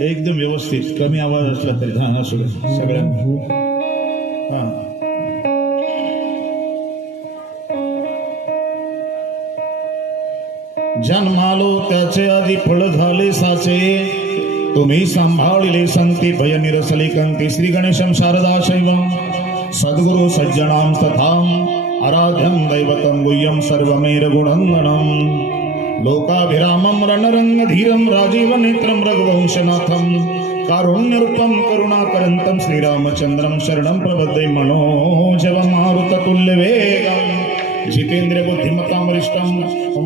एकदम व्यवस्थित कमी आवाज असला तरी असू दे सगळ्यांना. जन्मालो त्याचे आधी फळ झाले साचे, तुम्ही सांभाळले संती भय निरसले कंती. श्री गणेशम शारदा शैवम सद्गुरु सज्जनां तथाम आराध्यं दैवतं गुह्यं सर्वमेर गुणंगणं. लोकाभिरामं रणरंग धीरं राजीव नेत्रं रघुवंशनाथं कारुण्यरूपं करुणाकरन्तं श्रीरामचन्द्रं शरणं प्रपद्ये. मनोजव मारुततुल्य वेगा जितेंद्रिय बुद्धिमतां वरिष्ठं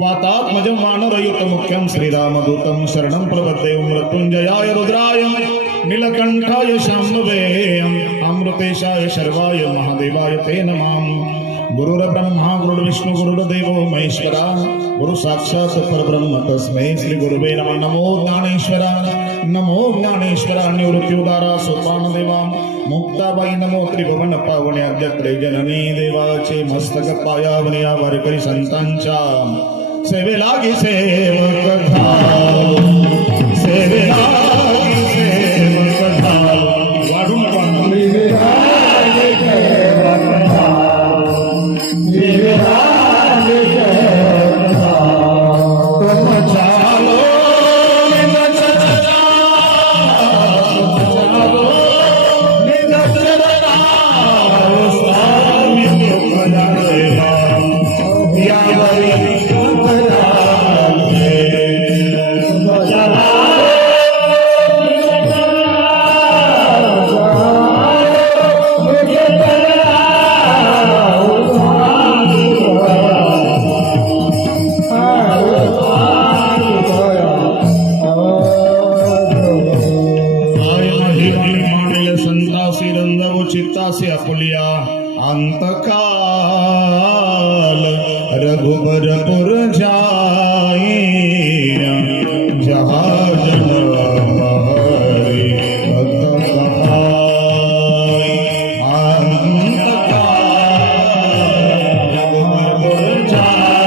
वातात्मजं वानरयुतं मुख्यं श्रीरामदूतं शरणं प्रपद्ये मृत्युंजयाय रुद्राय नीलकंठाय शाम्भवे अमृतेशाय शर्वाय महादेवाय ते नमः। गुरुर्ब्रह्मा गुरुर्विष्णु गुरुर्देवो महेश्वरा गुरु साक्षात् परब्रह्म तस्मै श्री गुरुवे नमः। नमो ज्ञानेश्वरा निवृत्त्युदारा सोपान देवा मुक्ताबाई नमो त्रिभुवन पावने अद्यत्रे जननी देवाचे मस्तक पायावने या वारकरी संतांच्या सेवे लागी सेवक ठाव सेवे लागी सेवक ठाव वाढून चित्तासी आपुलिया अंतकाल रघुबरपुर जाई जहाजन हरि भक्त कहाई अंतकाल रघुबरपुर जाई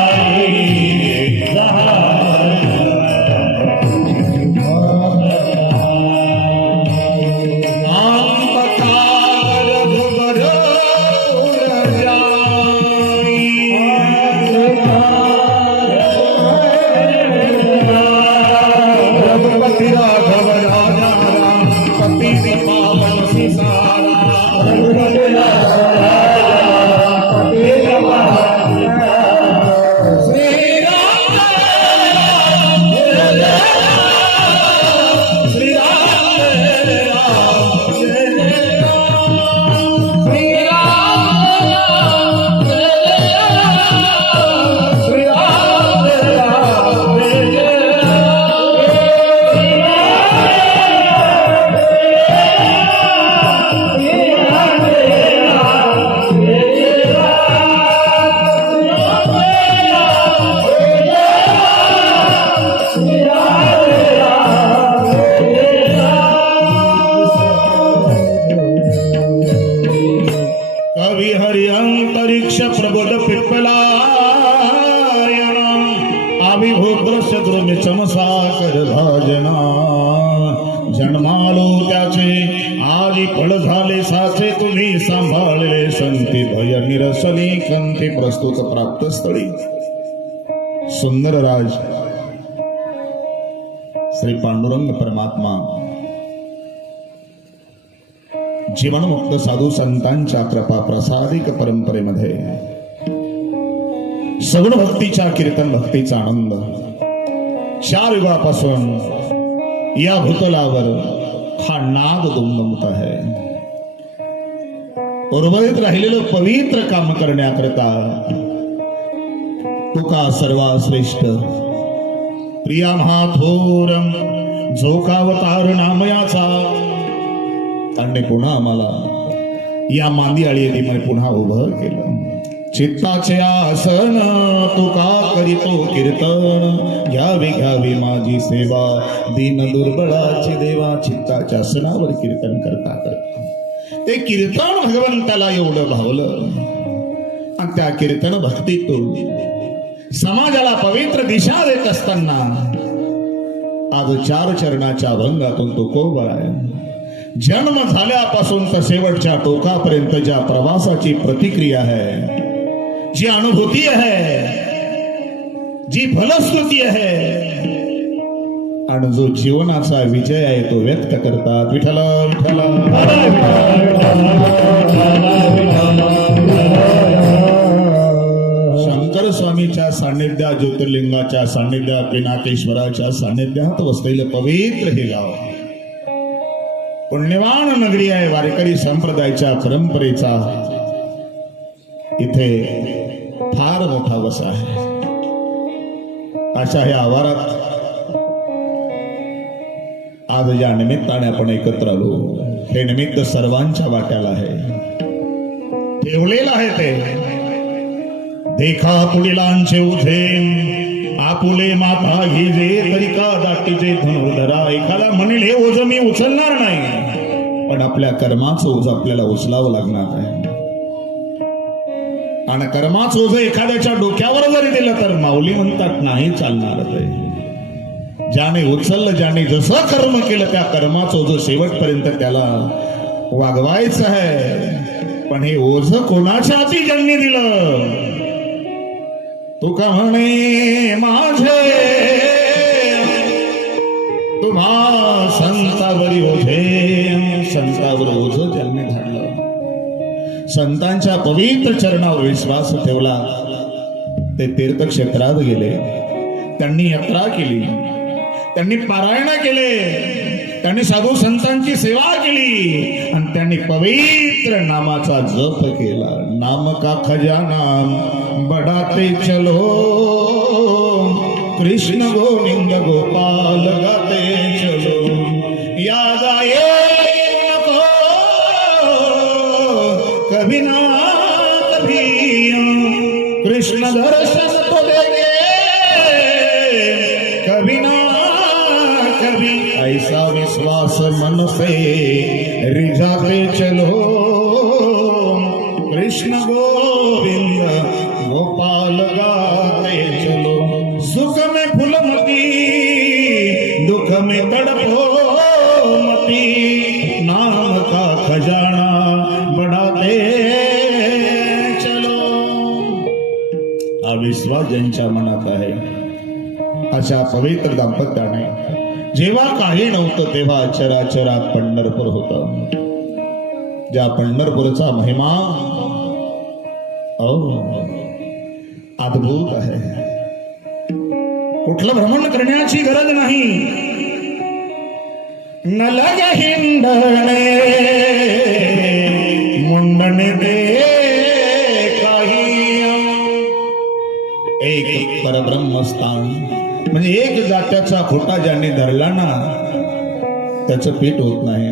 अंतरिक्ष प्रबोध पिप्पलायन आविभूत शत्रुमी चमसाकर भाजना जन्मालो त्याचे आजी फळ झाले साचे तुम्ही सांभाळले संती भय निरसली कंती प्रस्तुत प्राप्त स्थळी सुंदर राज श्री पांडुरंग परमात्मा जीवनमुक्त साधू संतांच्या कृपा प्रसादिक परंपरेमध्ये सगुण भक्तीच्या कीर्तन भक्तीचा आनंद 4 युगापासून या भूतलावर हा नाद दुमदुमत आहे। उर्वरित राहिलेलं पवित्र काम करण्याकरता तुका सर्वा श्रेष्ठ प्रिया महाथोरम झोकावतार नामयाचा आणि पुन्हा आम्हाला या मांदियाळी येथे पुन्हा उभं केलं। चित्ताचे आसन तुका करीतो कीर्तन घ्यावी घ्यावी माझी सेवा दीन दुर्बळाची देवा चित्ताच्या आसनावर कीर्तन करता ते कीर्तन भगवंताला एवढं भावलं आणि त्या कीर्तन भक्तीतून समाजाला पवित्र दिशा देत असताना आज 4 चरणाच्या अभंगातून तो कोबर आहे। जन्म झाल्यापासून तर शेवटच्या टोकापर्यंत ज्या प्रवासाची प्रतिक्रिया आहे जी अनुभूती आहे जी फलश्रुती आहे आणि जो जीवनाचा विजय आहे तो व्यक्त करतात विठ्ठल विठ्ठल शंकर स्वामीच्या सान्निध्यात ज्योतिर्लिंगाच्या सान्निध्यात पिनाकेश्वराच्या सान्निध्यात वसलेलं पवित्र हे गाव पुण्यवान नगरी आहे। वारकरी संप्रदायाच्या परंपरेचा इथे फार मोठा वसा आहे. अशा ह्या आवारात आज या निमित्ताने आपण एकत्र आलो. हे निमित्त सर्वांच्या वाट्याला आहे, ठेवलेलं आहे. ते देखा पुढीलांचे उझे आपुले माता घिजे तरी का दाटीचे धनुर्धरा. एखादा म्हणेल हे ओझ मी उचलणार नाही, पण आपल्या कर्माचं ओझ आपल्याला उचलावं लागणार आहे. आणि कर्माचं ओझ एखाद्याच्या डोक्यावर जरी दिलं तर माऊली म्हणतात नाही चालणार. ते ज्याने उचललं, ज्याने जसं कर्म केलं त्या कर्माचं ओझ शेवटपर्यंत त्याला वागवायचं आहे. पण हे ओझ कोणाच्या हाती ज्यांनी दिलं. तुका म्हणे माझे तुम्हा संतावरी ओझे. संतावर ओझ ज्यांनी धाडलं, संतांच्या पवित्र चरणावर विश्वास ठेवला, ते तीर्थक्षेत्रात गेले. त्यांनी यात्रा केली, त्यांनी पारायण केले, त्यांनी साधू संतांची सेवा केली आणि त्यांनी पवित्र नामाचा जप केला. नाम का खजाना बढ़ाते चलो, कृष्ण गोविंद गोपाल गाते चलो. याद आए नको कभी ना कभी, कृष्ण दर्शन तो देंगे कभी ना कभी. ऐसा विश्वास मन से रिझाते चलो, कृष्ण गोविंद गोपाल गाते चलो. सुख में फुलमती दुख में तड़पो मती, नाम का खजाना बढ़ाते चलो. हा विश्वास ज्यांच्या मनात आहे अशा पवित्र दाम्पत्याने जेव्हा काही नव्हतं तेव्हा चराचरात पंढरपूर होतं. ज्या पंढरपूरचा महिमा अद्भुत आहे. कुठलं भ्रमण करण्याची गरज नाही. न लगे हिंडणे मुंडणे दे काही. एक परब्रह्मस्थान म्हणजे एक जात्याचा खोटा ज्याने धरला ना त्याचं पीठ होत नाही.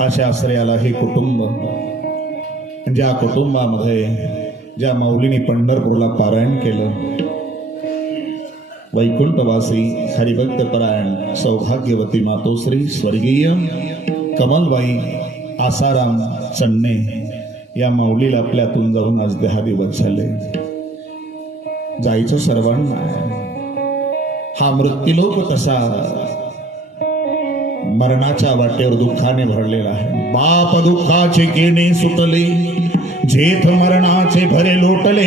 अशा आश्रयाला हे कुटुंब, ज्या कुटुंबामध्ये ज्या माऊलीने पंढरपूरला पारायण केलं, वैकुंठवासी हरिभक्त परायण सौभाग्यवती मातोश्री स्वर्गीय कमलबाई आसाराम चन्ने या माऊलीला आपल्यातून जाऊन आज 10 दिवस झाले. जायचं सर्वांना. हा मृत्यूलोक तसा मरणाच्या वाटेवर दुःखाने भरलेला आहे. बाप दुःखाचे केणे सुटले, जेठ मरणाचे भरे लोटले,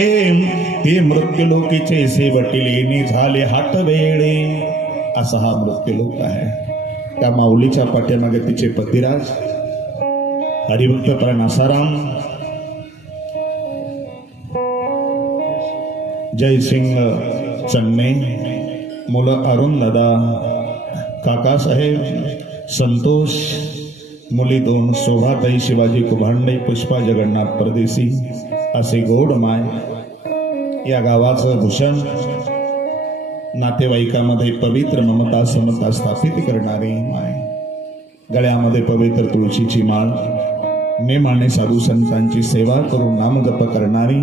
हे मृत्यूलोकीचे सेवटिले झाले हाट वेळे. असा हा मृत्यूलोक आहे. त्या माऊलीच्या पाठीमागे तिचे पतिराज हरिभक्त परायण आसाराम, जयसिंग चन्ने, मुलं अरुण दादा, काकासाहेब, संतोष, मुली 2 शोभाताई, शिवाजी कुभांडे, पुष्पा जगन्नाथ परदेशी असे गोड माय. या गावाचं भूषण, नातेवाईकामध्ये पवित्र ममता समता स्थापित करणारी माय. गळ्यामध्ये पवित्र तुळशीची माळ, नेमाने साधू संतांची सेवा करून नामजप करणारी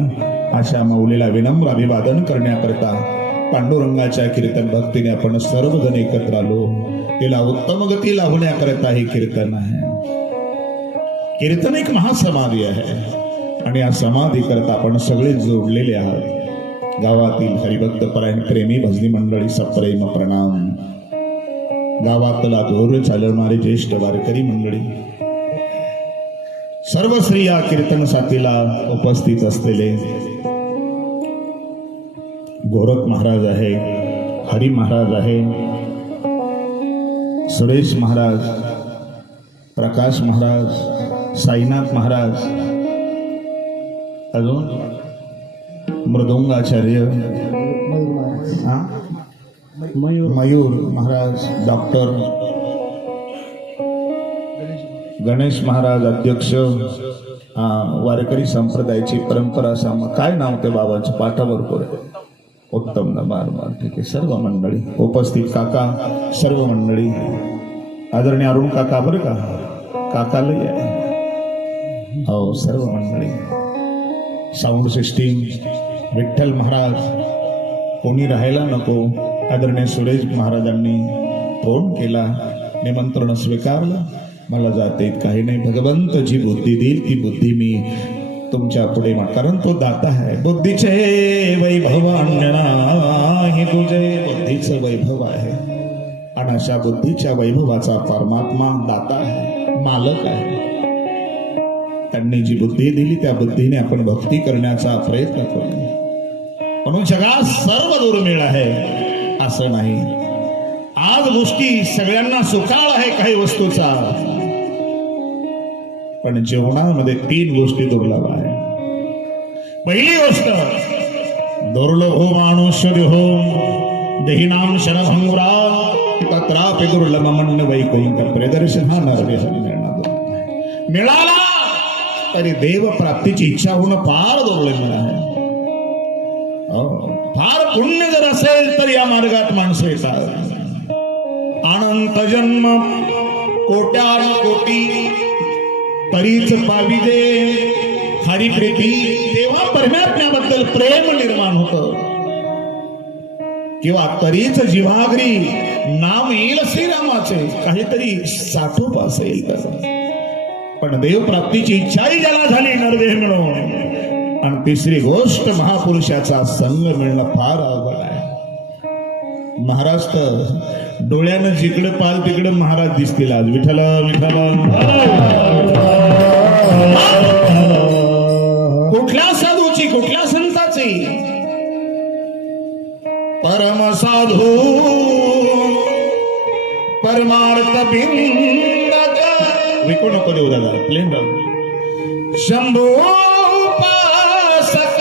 अशा माऊलीला विनम्र अभिवादन करण्याकरता पांडुरंगाच्या कीर्तन भक्तीने आपण सर्वजण एकत्र आलो. तिला उत्तम गती लावण्याकरता हे कीर्तन आहे. कीर्तन एक महासमाधी आहे आणि या समाधी करता आपण सगळे जोडलेले आहात. गावातील हरिभक्त परायण प्रेमी भजनी मंडळी सप्रेम प्रणाम. गावातला धोर चालवणारे ज्येष्ठ वारकरी मंडळी, सर्व श्री या कीर्तन साथीला उपस्थित असलेले गोरख महाराज आहे, हरी महाराज आहे, सुरेश महाराज, प्रकाश महाराज, साईनाथ महाराज, अजून मृदुंगाचार्य, मयूर महाराज, डॉक्टर गणेश महाराज अध्यक्ष, वारकरी संप्रदायाची परंपरा काय नाव ते बाबांच्या पाठावर पुढे उत्तम ना मार ठीक आहे. सर्व मंडळी उपस्थित काका, सर्व मंडळी, आदरणीय अरुण काका बरं काका लय आहे हो, सर्व मंडळी, साऊंड सिस्टीम, विठ्ठल महाराज, कोणी राहायला नको. आदरणीय सुरेश महाराजांनी फोन केला, निमंत्रण स्वीकारलं, मला जाता येत काही नाही, भगवंत जी बुद्धी देईल ती बुद्धी मी तुमच्या पुढे कारण तो दाता आहे. बुद्धीचे वैभव अन्य नाही तुझे, बुद्धीचं वैभव आहे आणि अशा बुद्धीच्या वैभवाचा परमात्मा दाता आहे, मालक आहे. त्यांनी जी बुद्धी दिली त्या बुद्धीने आपण भक्ती करण्याचा प्रयत्न करू. म्हणून जगात सर्व दुर्मिळ आहे असं नाही. आज गोष्टी सगळ्यांना सुकाळ आहे काही वस्तूचा, पण जीवनामध्ये 3 गोष्टी दुर्लभ आहे. पहिली गोष्ट दुर्लभो मानुष्यदेहो देहिनाम शरभंगुरा तत्रापि दुर्लभमन्य वैकुंठ प्रदर्शन. हा नरदेह मिळाला तरी देव प्राप्तीची इच्छा होणं फार दुर्लभ आहे. फार पुण्य जर असेल तर या मार्गात माणसं येतात. अनंत जन्म कोट्यान कोटी तरीच पाविजे हरिप्रीती, तेव्हा परमात्म्याबद्दल प्रेम निर्माण होतं. किंवा तरीच जीवाग्री नाम येईल श्रीरामाचे, काहीतरी साठोप असेल तर. पण देव प्राप्तीची इच्छाही ज्याला झाली नरदेह मिळून. आणि तिसरी गोष्ट महापुरुषाचा संग मिळणं फार अवघड आहे. महाराज तर डोळ्यानं जिकडे पाल तिकडे महाराज दिसतील. आज विठ्ठल विठ्ठल, कुठल्या साधूची कुठल्या संताची, परम साधू परमार्थ बिंदक विकू नको देऊ दादा, प्लेन राहू. शंभू उपासक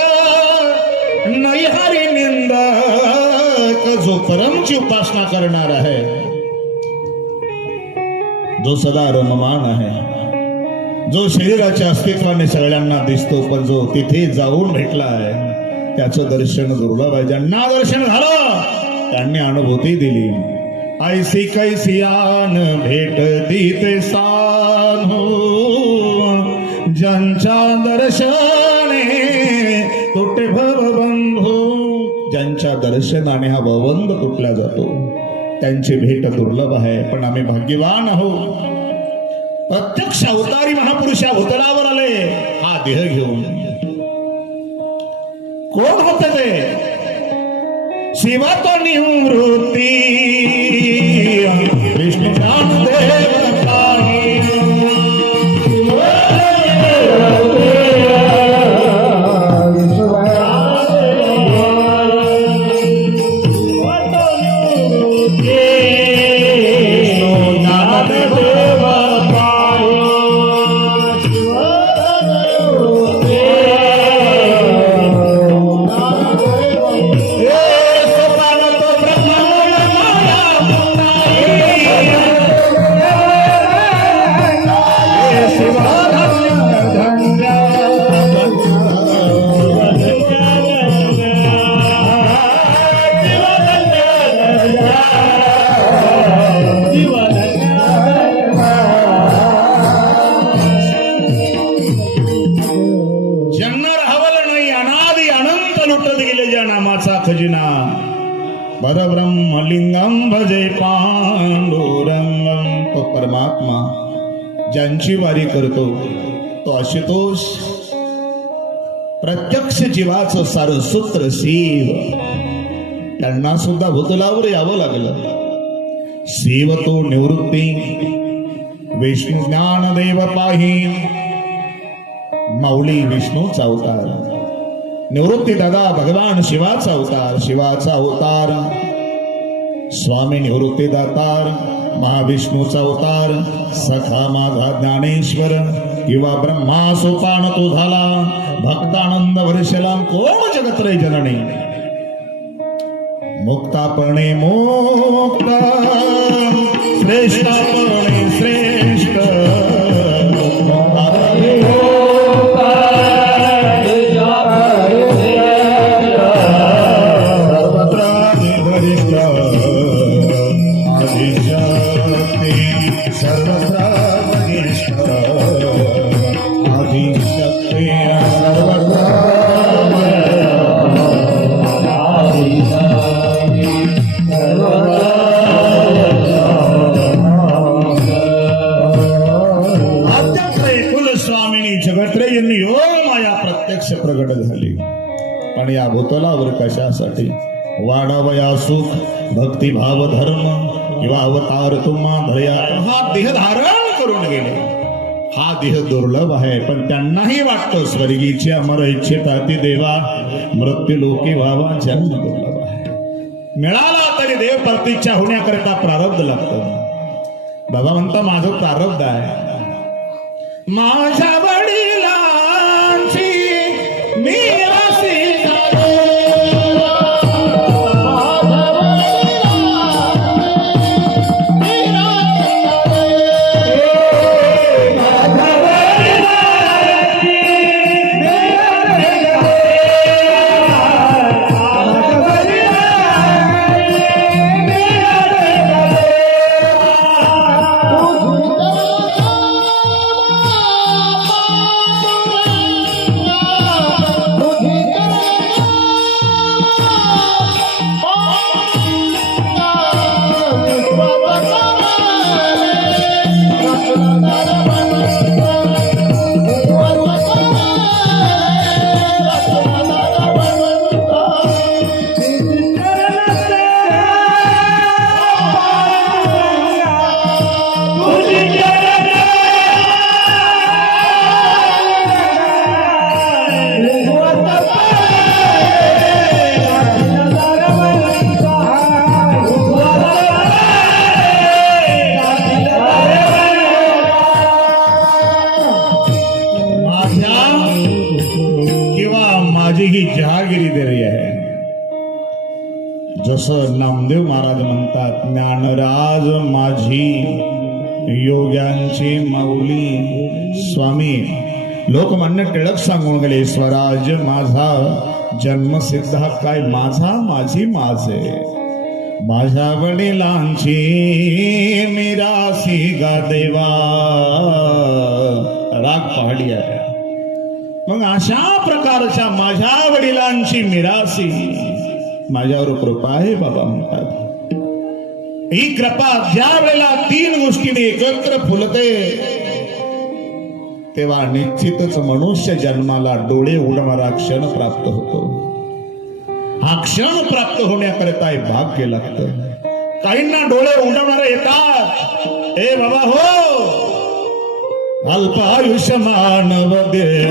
नाही हरी निंदक, जो परमची उपासना करणार आहे, जो सदा रममान आहे, जो शरीराच्या अस्तित्वाने सगळ्यांना दिसतो, पण जो तिथे जाऊन भेटला आहे त्याचं दर्शन दुर्लभ आहे. ज्यांना दर्शन झालं त्यांनी अनुभूती दिली. ऐसी कैसियान भेटती ते साधू, ज्यांच्या दर्शने तुटे भवबंधू. ज्यांच्या दर्शनाने हा भवबंध तुटला जातो त्यांची भेट दुर्लभ आहे. पण आम्ही भाग्यवान आहोत, प्रत्यक्ष अवतारी महापुरुषा भूतलावर आले हा देह घेऊन. कोण होते ते? शिवा तो निवृत्ती विष्णू ज्ञानदेव परब्रह्मलिंगम भजे पांडुरंगम. तो परमात्मा ज्यांची वारी करतो तो आशुतोष प्रत्यक्ष जीवाचं सारं सूत्र शिव. त्यांना सुद्धा भूतलावर यावं लागलं. शिव तो निवृत्ती विष्णू ज्ञानदेव पाही. माऊली विष्णूचा अवतार, निवृत्ती दादा भगवान शिवाचा अवतार. शिवाचा अवतार स्वामी निवृत्ती दातार, महाविष्णूचा अवतार सखा माझा ज्ञानेश्वर. किंवा ब्रह्मा सोपान तो झाला भक्तानंद वर्षला. कोण जगत्रय जननी मुक्तापणे मुक्त, श्रेष्ठापणे श्रेष्ठ. केली, पण या भूतलावर कशासाठी? वाढावया सुख भक्तिभाव धर्म किंवा अवतार तुम्हा धर्या हा देह धारण करून गेले. हा देह दुर्लभ आहे, पण त्यांनाही वाटतं स्वर्गीची अमर इच्छिताती देवा मृत्यू लोकी व्हावा, जन्म दुर्लभ आहे. मिळाला तरी देव प्रतीक्षा होण्याकरिता प्रारब्ध लागतं. बाबा म्हणता माझं प्रारब्ध आहे. माझ्या वडिलांची मी ही जहागिरी देरी आहे. जसं नामदेव महाराज म्हणतात, ज्ञानराज माझी योग्यांची माऊली. स्वामी लोकमान्य टिळक सांगून गेले, स्वराज्य माझा जन्मसिद्ध काय माझा माझी माझे. माझ्या वडिलांची मिरासी गा देवा. राग पहाडी आहे. मग अशा प्रकारच्या माझ्या वडिलांची मिरासी माझ्यावर कृपा आहे बाबा म्हणतात. ही कृपा ज्या वेळेला तीन गोष्टीने एकत्र फुलते तेव्हा निश्चितच मनुष्य जन्माला डोळे उडवणारा क्षण प्राप्त होतो. हा क्षण प्राप्त होण्याकरिता भाग्य लागतं. काहींना डोळे उडवणारे येतात. ए बाबा हो, अल्पायुष्य मानव देव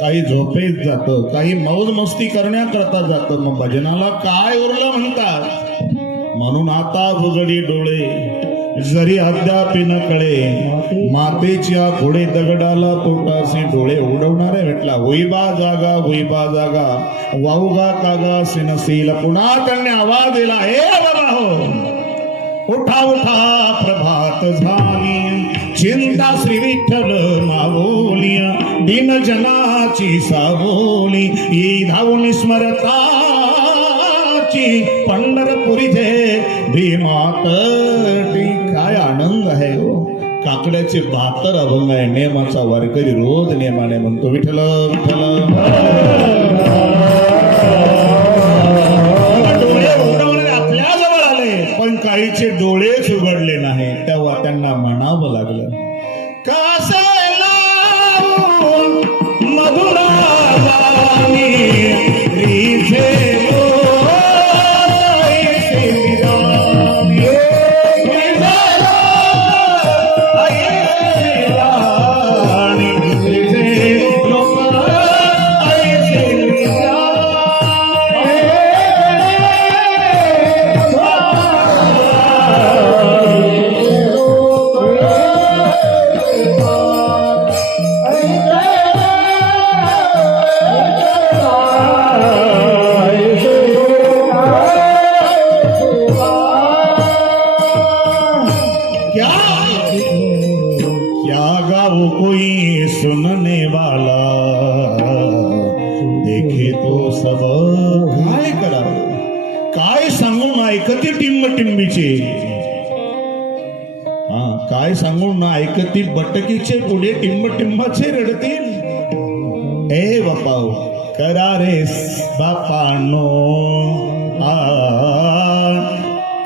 काही झोपेत जातं, काही मौज मस्ती करण्याकरता जातं. मग भजनाला काय उरलं म्हणतात. म्हणून आता उघडी डोळे जरी अद्याप न कळे, मातेच्या पुढे दगडाला पोटाशी डोळे उडवणारे भेटला. होईबा जागा होईबा जागा वाऊगा कागा सिनसील. पुन्हा त्यांनी आवाज दिला, हे बाबा हो, उठा उठा प्रभात झाली, चिंता श्री विठ्ठल मावोलिया, दिन जनाची सावोली, ही धावून स्मरताची पंढरपुरी जे भीमात. काय आनंद आहे हो. काकड्याचे 72 अभंग आहे. नेमाचा वारकरी रोज नेमाने म्हणतो विठ्ठल विठ्ठल. डोळे उघडवणारे आपल्या जवळ आले, पण काहीचे डोळेच उघडले नाही. तेव्हा त्यांना म्हणावं लागलं, मधुरा Oh कोई सुनने वाला देखे तो सब. काय करावं, काय सांगून ऐकती टिंबटिंबीचे, काय सांगून ना ऐकती बटकीचे पुढे टिंबटिंबाचे रडतील. ए बापाओ करा रे बापानो,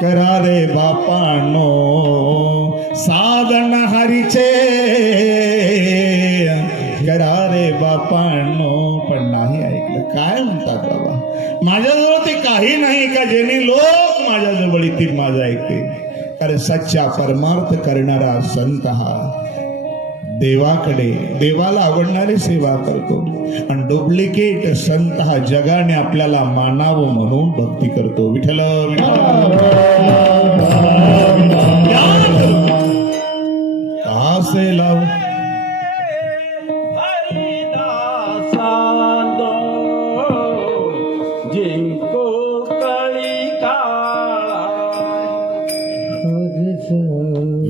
करा रे बापानो साधन हरीचे, करा रे बापानो. पण नाही ऐकलं. काय म्हणतात बाबा, माझ्याजवळ ते काही नाही का जेणे लोक माझ्याजवळ येतील माझं ऐकते. कारण सच्चा परमार्थ करणारा संत हा देवाकडे, देवाला आवडणारी सेवा करतो. आणि डुप्लिकेट संत हा जगाने आपल्याला मानावं म्हणून भक्ती करतो. विठ्ठल कासे लाव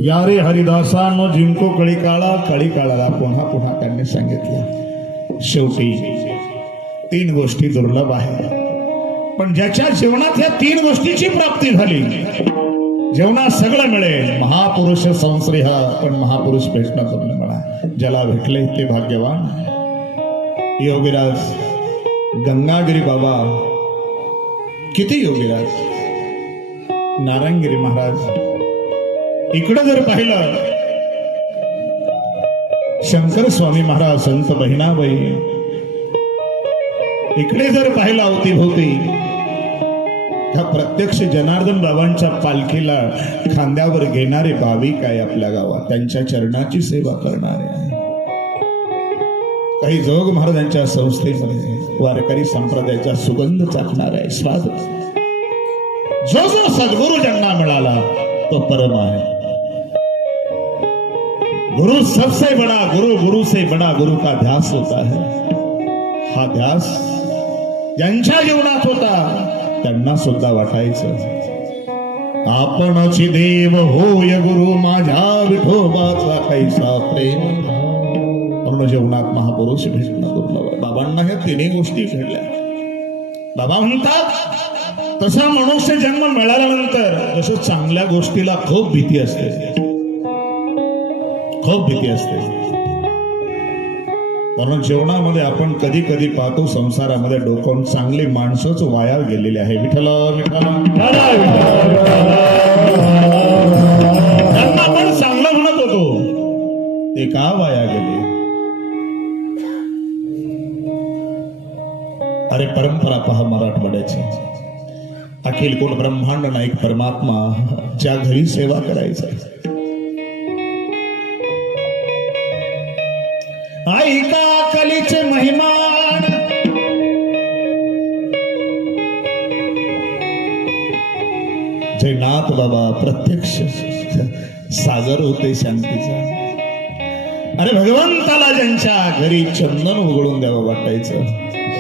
या रे हरिदासानो जिंको कळी काळा, कळी काळाला पुन्हा पुन्हा त्यांनी सांगितलं. शेवटी 3 गोष्टी दुर्लभ आहेत, पण ज्याच्या जीवनात या 3 गोष्टीची प्राप्ती झाली, जीवनात सगळं मिळेल. महापुरुष संश्रेय, पण महापुरुष भेटणं दुर्लभ आहे. ज्याला भेटले ते भाग्यवान. योगीराज गंगागिरी बाबा, किती योगीराज, नारायणगिरी महाराज. इकडं जर पाहिलं शंकर स्वामी महाराज, संत बहिणाबाई. इकडे जर पाहिलं अवतीभोवती त्या प्रत्यक्ष जनार्दन बाबांच्या पालखीला खांद्यावर घेणारे भाविक आहे आपल्या गावात, त्यांच्या चरणाची सेवा करणारे आहे. काही जोग महाराजांच्या संस्थेमध्ये वारकरी संप्रदायाचा सुगंध चाकणार आहे, स्वाद. जो जो सद्गुरु ज्यांना मिळाला तो परम आहे. गुरु सबसे बड़ा, गुरु गुरु से बड़ा गुरु का ध्यास होता है. हा ध्यास ज्यांच्या जीवनात होता त्यांना सुद्धा वाटायचं आपणची देव होय गुरु माझ्या विठोबाचा कैसा प्रेम. पूर्ण जीवनात महापुरुष भेटणं दुर्लभ आहे. बाबांना ह्या 3 गोष्टी घडल्या. बाबा म्हणतात तसा मनुष्य जन्म मिळाल्यानंतर जसं चांगल्या गोष्टीला खूप भीती असते, खूप भीती असते. म्हणून जीवनामध्ये आपण कधी कधी पाहतो संसारामध्ये डोकावून चांगली माणसंच वाया गेलेली आहे. विठ्ठल विठ्ठल, त्यांना आपण चांगलं म्हणत होतो ते का वाया गेले. अरे परंपरा पहा मराठवाड्याची. अखिल कोण ब्रह्मांड नाईक परमात्मा ज्या घरी सेवा करायचा, ऐका कलीचे महिमान. जे नाथ बाबा प्रत्यक्ष सागर होते शांतीचा. अरे भगवंताला ज्यांच्या घरी चंदन उघडून द्यावं वाटायचं.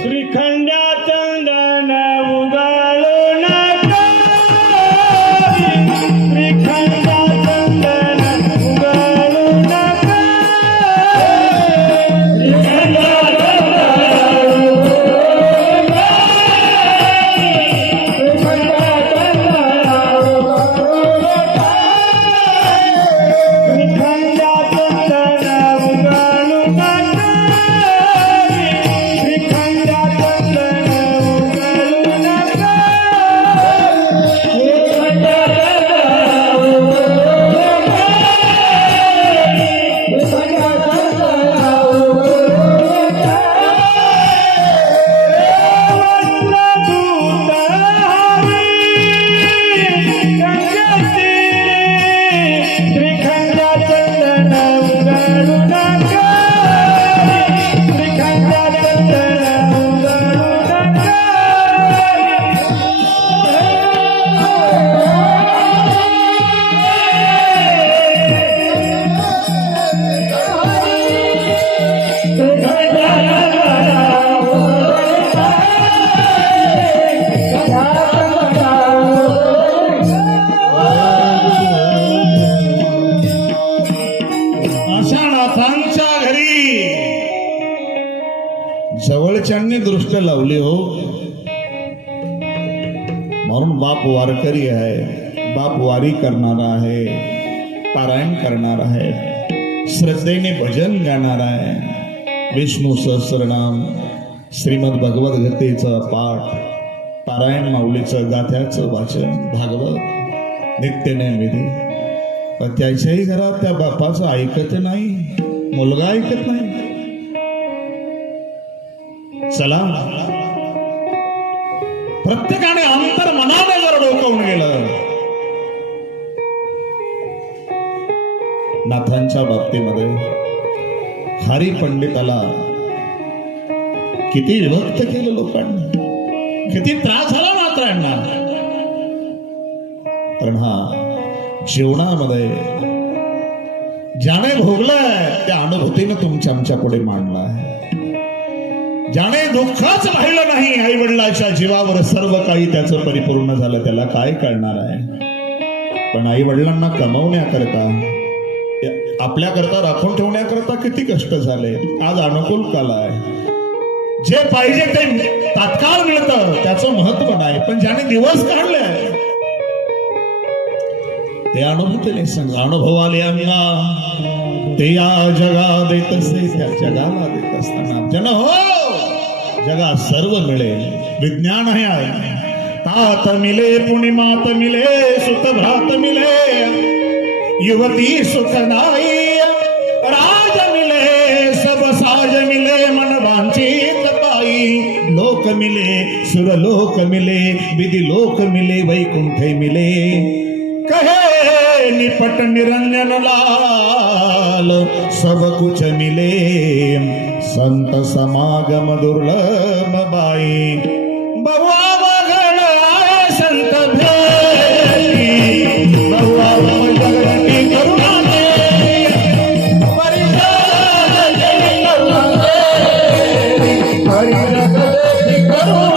श्रीखंड्या चंदन उगाळून श्रीखंड्या चंदन उगाळून हरी जवळच्यांनी दृष्ट लावली हो, म्हणून बाप वारकरी आहे, बाप वारी करणारा आहे, पारायण करणार आहे, श्रद्धेने भजन गाणार आहे, विष्णू सहस्रनाम श्रीमद भगवत गीतेचं पाठ, पारायण माऊलीचं गाथ्याचं वाचन, भागवत नित्यनेम पण त्याच्याही घरात त्या बापाचं ऐकत नाही, मुलगा ऐकत नाही. चला प्रत्येकाने अंतर मनाने जर डोकावून गेलं, नाथांच्या बाबतीमध्ये हरी पंडिताला किती विभक्त केलं लोकांनी, किती त्रास झाला नाथांना. पण हा जीवनामध्ये ज्याने भोगलाय त्या अनुभूतीने तुमच्या आमच्या पुढे मांडला आहे. ज्याने दुःखच पाहिलं नाही, आई वडिलाच्या जीवावर सर्व काही त्याचं परिपूर्ण झालं, त्याला काय कळणार आहे. पण आई वडिलांना कमवण्याकरता, आपल्याकरता राखून ठेवण्याकरता किती कष्ट झाले. आज अनुकूल काल आहे, जे पाहिजे ते तात्काळ मिळतं, त्याचं महत्व नाही. पण ज्याने दिवस काढले ते अनुभूतीने सांग, अनुभव आले अंगा ते या जगा देत असते, त्या जगाला देत असताना जन हो जगा सर्व मिळेल. विज्ञान आहे, तात मिले पुणिमात मिले, सुत भ्रात मिले, युवती सुखदाई, राज मिले, सब साज मिले, मन वांछित पाई, लोक मिले, सुरलोक मिले, विधि लोक मिले, वैकुंठे मिले, कहे निपट निरंजन लाल, सब कुछ मिले, संत समागम दुर्लभ बाई, बवा बगड़ आए संत भेटी, बवा बगड़ की करुणा दे, परिजन की करुणा दे, परिजन की करुणा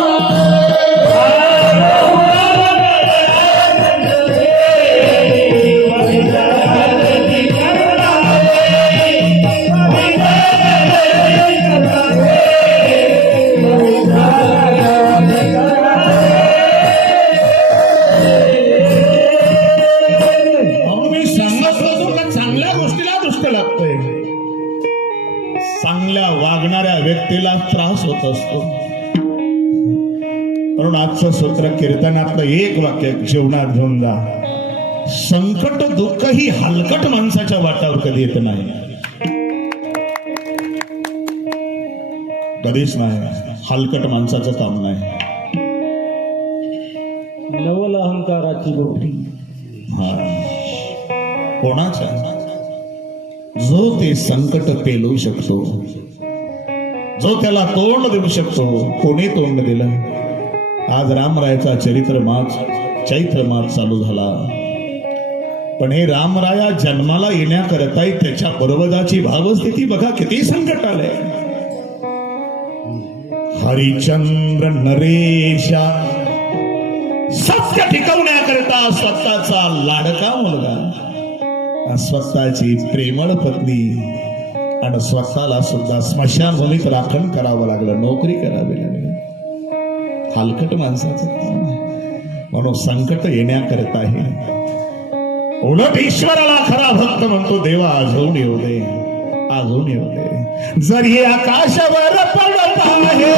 चांगल्या वागणाऱ्या व्यक्तीला त्रास होत असतो. म्हणून आजचं सूत्र कीर्तनातलं एक वाक्य जीवनात घेऊन जा, संकट दुःख ही हलकट माणसाच्या वाटावर कधी येत नाही, कधीच नाही. हलकट माणसाचं काम नाही. नवल अहंकाराची गोष्टी हा कोणाच्या, जो ते संकट पेलू शकतो, जो त्याला तोंड देऊ शकतो, कोणी तोंड दिलं. आज रामरायाचा चैत्र मास चालू झाला. पण हे रामराया जन्माला येण्याकरता त्याच्या पूर्वजाची भावस्थिती बघा, किती संकट आले. हरिचंद्र नरेशा सत्य टिकवण्याकरता स्वतःचा लाडका मुलगा, स्वतःची प्रेमळ पत्नी आणि स्वतःला सुद्धा स्मशानभूमीत राखण करावं लागलं, नोकरी करावी लागली. हलकट माणसाचं काम आहे. म्हणून संकट येण्याकरता हे उलट ईश्वराला खरा भक्त म्हणतो, देवा आजवून येऊ दे, आजवून येऊ दे. जरी आकाशावर पडत आहे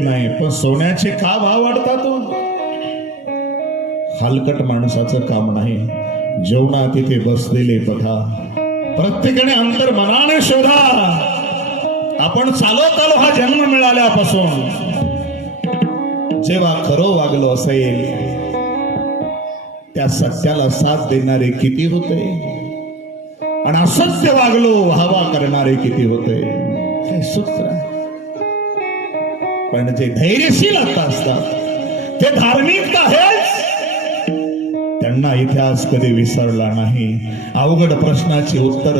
देत नाही, पण सोन्याचे का भाव वाढतात हो? हलकट माणसाचं काम नाही. जेवणा तिथे बसलेले बघा, प्रत्येकाने अंतर मनाने शोधा. आपण चालत आलो हा जन्म मिळाल्यापासून. जेव्हा खरं वागलो असेल त्या सत्याला साथ देणारे किती होते, आणि असत्य वागलो हवा करणारे किती होते. हे सूत्र आहे. पण जे धैर्यशील आता असतात, ते धार्मिक आहेच, त्यांना इतिहास कधी विसरला नाही. अवघड प्रश्नाची उत्तर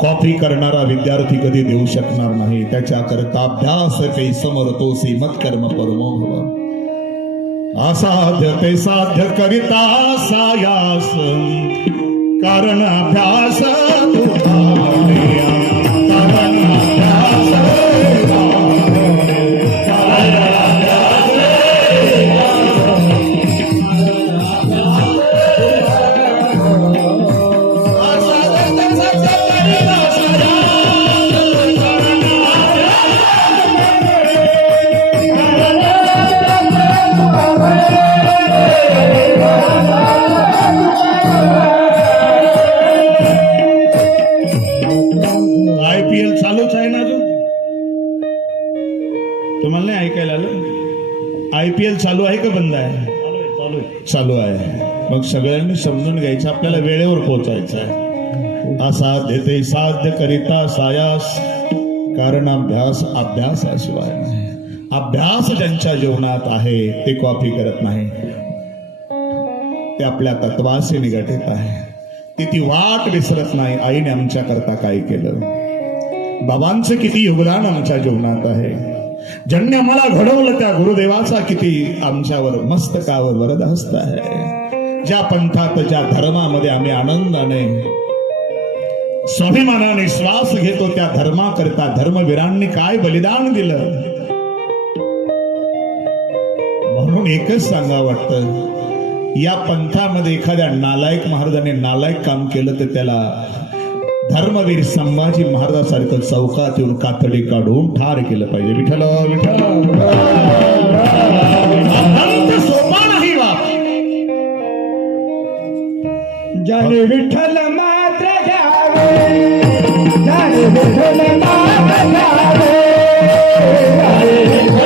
कॉपी करणारा विद्यार्थी कधी देऊ शकणार नाही. त्याच्याकरता अभ्यास ते समरतोसी मत्कर्म परमो भव. असाध्य ते साध्य करिता सायास, कारण अभ्यास तुझा देया, कारण अभ्यास IPL चालूच आहे ना अजून? तुम्हाला नाही ऐकायला आलं? IPL चालू आहे का बंद आहे? चालू आहे. मग सगळ्यांनी समजून घ्यायचं, आपल्याला वेळेवर पोहोचायचं आहे. असाध्य ते साध्य करिता सायास, कारण अभ्यासाशिवाय नाही. अभ्यास ज्यांच्या जीवनात आहे ते कॉपी करत नाही, ते आपल्या तत्वाशी निगडित आहे. ती वाट विसरत नाही. आईने आमच्या करता काय केलं, बाबांचं किती योगदान आमच्या जीवनात आहे, ज्यांनी आम्हाला घडवलं त्या गुरुदेवाचा किती आमच्यावर मस्तकावर वरदहस्त आहे. ज्या पंथात ज्या धर्मामध्ये आम्ही आनंदाने स्वाभिमानाने श्वास घेतो, त्या धर्माकरता धर्मवीरांनी काय बलिदान दिलं. म्हणून एकच सांगा वाटतं, या पंथामध्ये एखाद्या नालायक महाराजांनी नालायक काम केलं तर त्याला धर्मवीर संभाजी महाराजांसारखं चौकात येऊन कातडी काढून ठार केलं पाहिजे. विठ्ठल विठ्ठल. सोपा नाही बाप. जाने विठ्ठल मात्र घ्यावे, जाने विठ्ठल मात्र घ्यावे, जाने विठ्ठल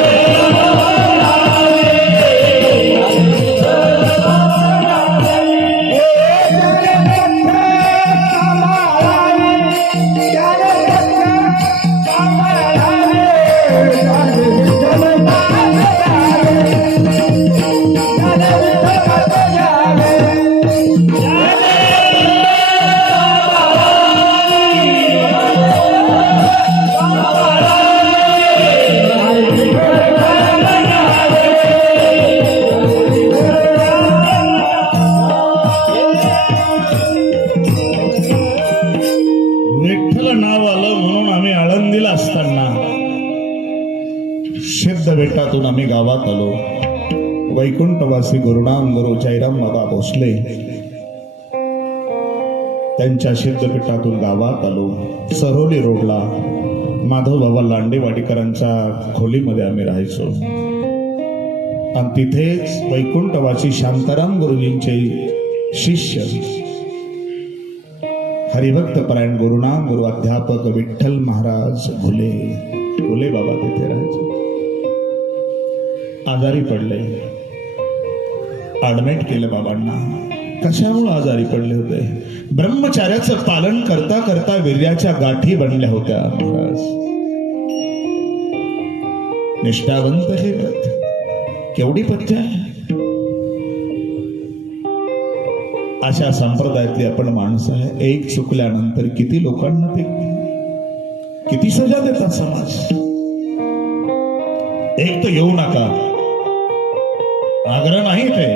बेटातून आम्ही गावात आलो. वैकुंठवासी गुरुनाम गुरु जयराम बाबा भोसले त्यांच्या सिद्धपीठातून गावात आलो. सरोली रोडला माधव बाबा लांडेवाडीकरांच्या खोलीमध्ये आम्ही राहायचो, आणि तिथेच वैकुंठवासी शांताराम गुरुजींचे शिष्य हरिभक्त परायण गुरुनाम गुरु अध्यापक विठ्ठल महाराज भोले बाबा तिथे राहायचे. आजारी पडले, ऍडमिट केलं बाबांना. कशामुळे आजारी पडले होते? ब्रह्मचार्याचं पालन करता करता वीर्याच्या गाठी बनल्या होत्या. महाराज निष्ठावंत हे व्रत केवढी पथ्य आहे. अशा संप्रदायातली आपण माणसं आहे. एक चुकल्यानंतर किती लोकांना ते किती सजा देतात समाज. एक तर येऊ नका, आग्रह नहीं थे.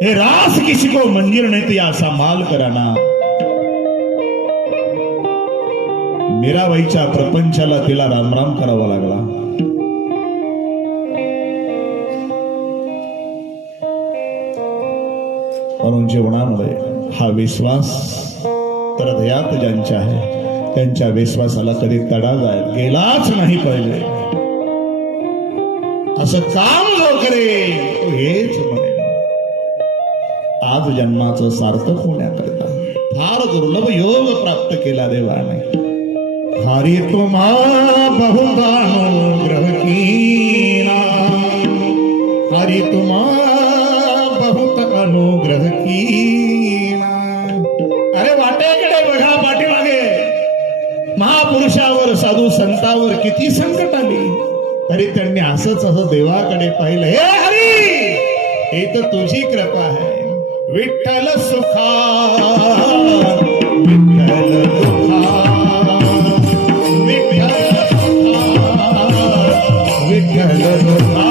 ए रास किसी को मंजिर नहीं थी, असा माल कराना. मीराबाईच्या प्रपंचाला तिला रामराम करावा लागला. म्हणून जीवनामध्ये हा विश्वास तर हृदयात ज्यांच्या आहे त्यांच्या विश्वासाला कधी तडा गेलाच नाही पाहिजे. असं काम जो करेल तो हेच म्हणेल. आज जन्माचं सार्थक होण्याकरिता फार दुर्लभ योग प्राप्त केला देवाने. हरी तुम्हा बहुत अनुग्रह कीना, हरी तुम्हा बहुत अनुग्रह कीना. अरे वाटेकडे बघा, पाठीमागे महापुरुषावर साधू संतावर किती संकट आली, तरी त्यांनी असंच असं देवाकडे पाहिलं. हे हरी, हे तर तुझी कृपा आहे. विठ्ठल सुखा, विठ्ठल सुखा, विठ्ठल सुखा, विठ्ठल सुखा.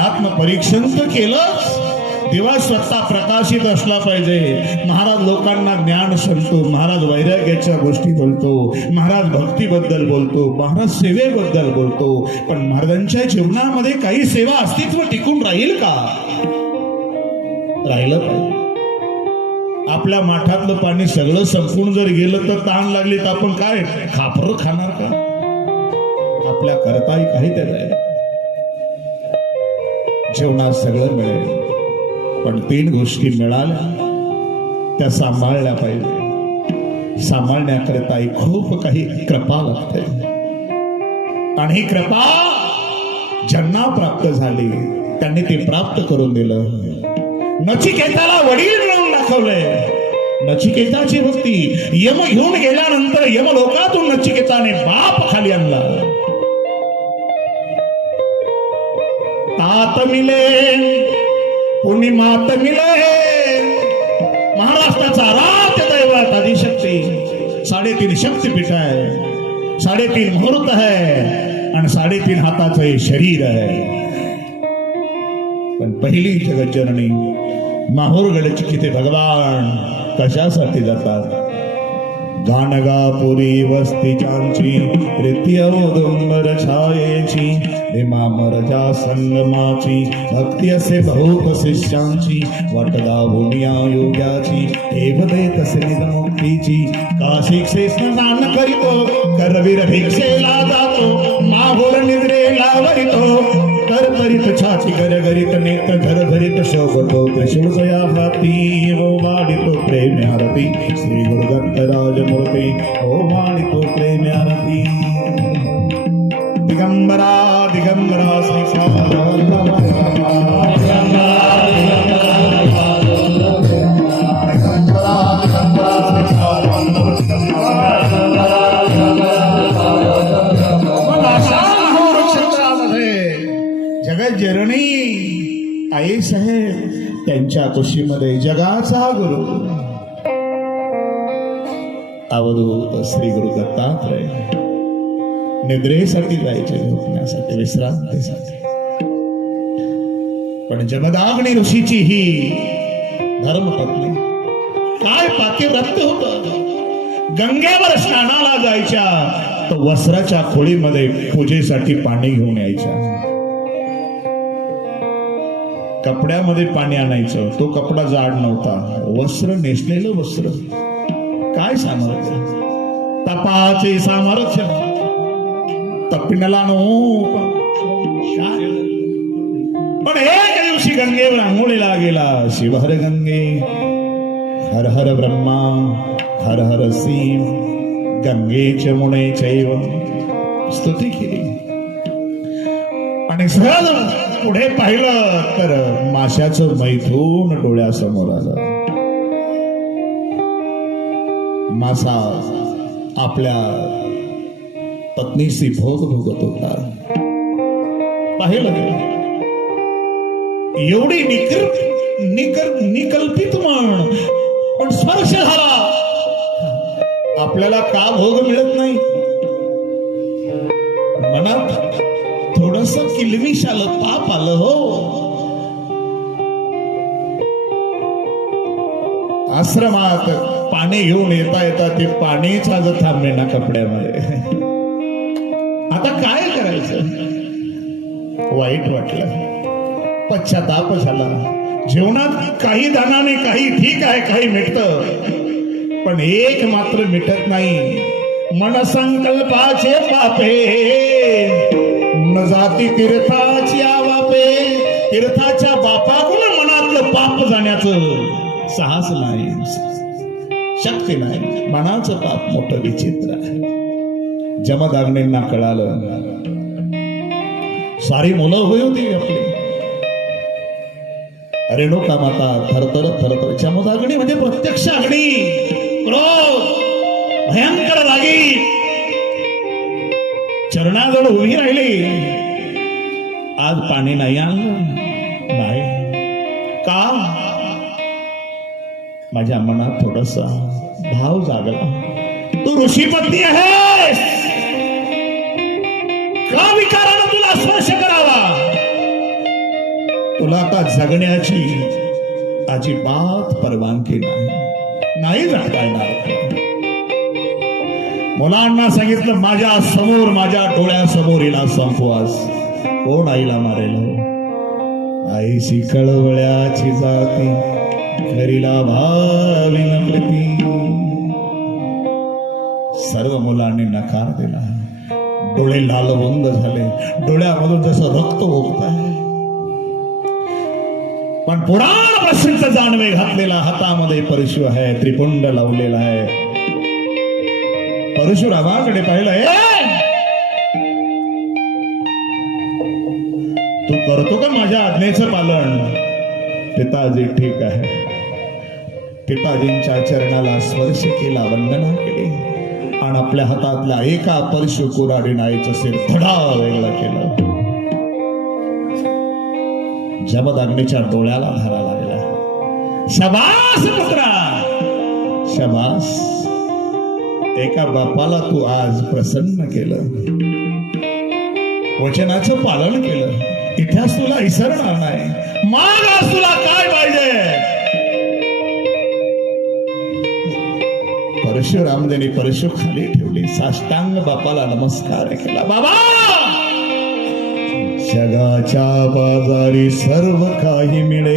आत्मपरीक्षण तर केलंच. दिवा स्वतः प्रकाशित असला पाहिजे. महाराज लोकांना ज्ञान सांगतो, महाराज वैराग्याच्या गोष्टी बोलतो, महाराज भक्तीबद्दल बोलतो, महाराज सेवेबद्दल बोलतो. पण महाराजांच्या जीवनामध्ये काही सेवा अस्तित्व टिकून राहील का? राहिलं पाहिजे. आपल्या माठातलं पाणी सगळं संपून जर गेलं तर ताण लागली तर आपण काय खापर खाणार का? आपल्या करताही काही त्याला जीवनात सगळं मिळेल, पण 3 गोष्टी मिळाल्या त्या सांभाळल्या पाहिजे. सांभाळण्याकरता खूप काही कृपा लागते, आणि ही कृपा ज्यांना प्राप्त झाली त्यांनी ते प्राप्त करून दिलं. नचिकेताला वडील मिळवून दाखवलंय. नचिकेताची भक्ती यम घेऊन गेल्यानंतर यमलोकातून नचिकेताने बाप खाली आणला. तात मिले पुण्य मात मिले. महाराष्ट्राचा रात दैवत आदिशक्ती. 3.5 शक्तीपीठ आहे, 3.5 मुहूर्त आहे, आणि 3.5 हाताचं हे शरीर आहे. पण पहिली जगज्जननी माहूरगडची किती भगवान कशासाठी जातात? गाणगापुरी वस्तीच्यांची प्रीती औदुंबर छायेची, भीमामरजा संगमाची भक्ती असे बहुत शिष्यांची, वाटदा भूमिया योग्याची एवढे तसे निधमुक्तीची. काशीक्षे स्नान करीतो, करवीर भिक्षेला जातो, माहूर निद्रेला वरितो, करकरीत छाती गरगरीत नेत्र धरधरीत शोभतो, त्रिशूळया हाती ओ वाढितो प्रेम आरती. श्री गुरुदत्तराज मूर्ती ओ वाढितो प्रेम आरती. दिगंबरा दिगंबरा श्री जगज्जननी आई साहेब त्यांच्या कुशीमध्ये जगाचा गुरु अवधूत श्री गुरु दत्तात्रय निद्रेसाठी जायचे, झोपण्यासाठी, विश्रांतीसाठी. पण जमदाग्नी ऋषीची ही धर्मपत्नी काय पातिव्रत्य होत. गंगेवर स्नानाला जायच्या तर वस्त्राच्या खोळीमध्ये पूजेसाठी पाणी घेऊन यायच्या. कपड्यामध्ये पाणी आणायचं, तो कपडा जाड नव्हता, वस्त्र नेसलेलं वस्त्र. काय सामर्थ्य, तपाचे सामर्थ्य. तपिण्याला पण एक दिवशी गंगेवर आंघोळीला गेला. शिव हर गंगे, हर हर ब्रह्मा, हर हर शिव, गंगेचे मुने चैव स्तुती केली. आणि सहज पुढे पाहिलं तर माशाचं मैथून डोळ्यासमोर आलं. मासा आपल्या पत्नीशी भोग भोगत होता. पाहिलं गेलं एवढी निकल्पित म्हण पण स्पर्श झाला. आपल्याला का भोग मिळत नाही? मनात थोडस किलमिश आलं, पाप आलं. हो, आश्रमात पाणी घेऊन येता येता ते पाणीच आज थांबे ना कपड्यामध्ये. आता काय करायचं? वाईट वाटलं, पश्चाताप झाला. जीवनात काही दानाने काही ठीक आहे, काही मिटतं, पण एक मात्र मिटत नाही. मन संकल्पाचे पापे न जाती तीर्थाची आवापे. तीर्थाच्या बापाकडून मनातलं पाप जाण्याचं साहस नाही, शक्ती नाही. मनाचं पाप मोठं विचित्र आहे. जमदाग्नींना कळालं. सारी मुलं होई होती आपली. रेणुका माता थरथर. जमदाग्नी म्हणजे प्रत्यक्ष अग्नी, क्रोध, भयंकर लागी. चरणाजवळ उभी राहिली. आज पाणी नाही आणलं. नाही का? माझ्या मनात थोडासा भाव जागला. तू ऋषीपत्नी आहेस, का विकारानं तुला स्पर्श करावा? तुला आता जगण्याची अजिबात परवानगी नाही जाता येणार. मुलांना सांगितलं, माझ्या समोर, माझ्या डोळ्यासमोर हिला संपवास. कोण आईला मारेल? आईशी कळवळ्याची जाती, घरीला भाविन प्रीती. सर्व मुलांनी नकार दिला. डोळे लालबंद झाले. डोळ्यामधून जसं रक्त ओघत आहे. पण पुराण प्रसिद्ध जानवे घातलेला, हातामध्ये परशु आहे, त्रिपुंड लावलेला आहे. परशुरामाकडे पाहिलं, तू करतो का माझ्या आज्ञेचं पालन? पिताजी ठीक आहे. पिताजींच्या चरणाला स्पर्श केला, वंदना केली आणि आपल्या हातातल्या एका परशु कुऱ्हाडीनं आईचं शिर धडा वेगळं केलं. जमदाग्नीच्या डोळ्याला धारा लागला. शबास पुत्रा, शबास. एका बापाला तू आज प्रसन्न केलं, वचनाचं पालन केलं. इतिहास तुला विसरणार नाही. माग आज तुला काय पाहिजे? परशुरामदेनी परशु खाली ठेवली, साष्टांग बापाला नमस्कार केला. बाबा, जगाच्या बाजारी सर्व काही मिळे.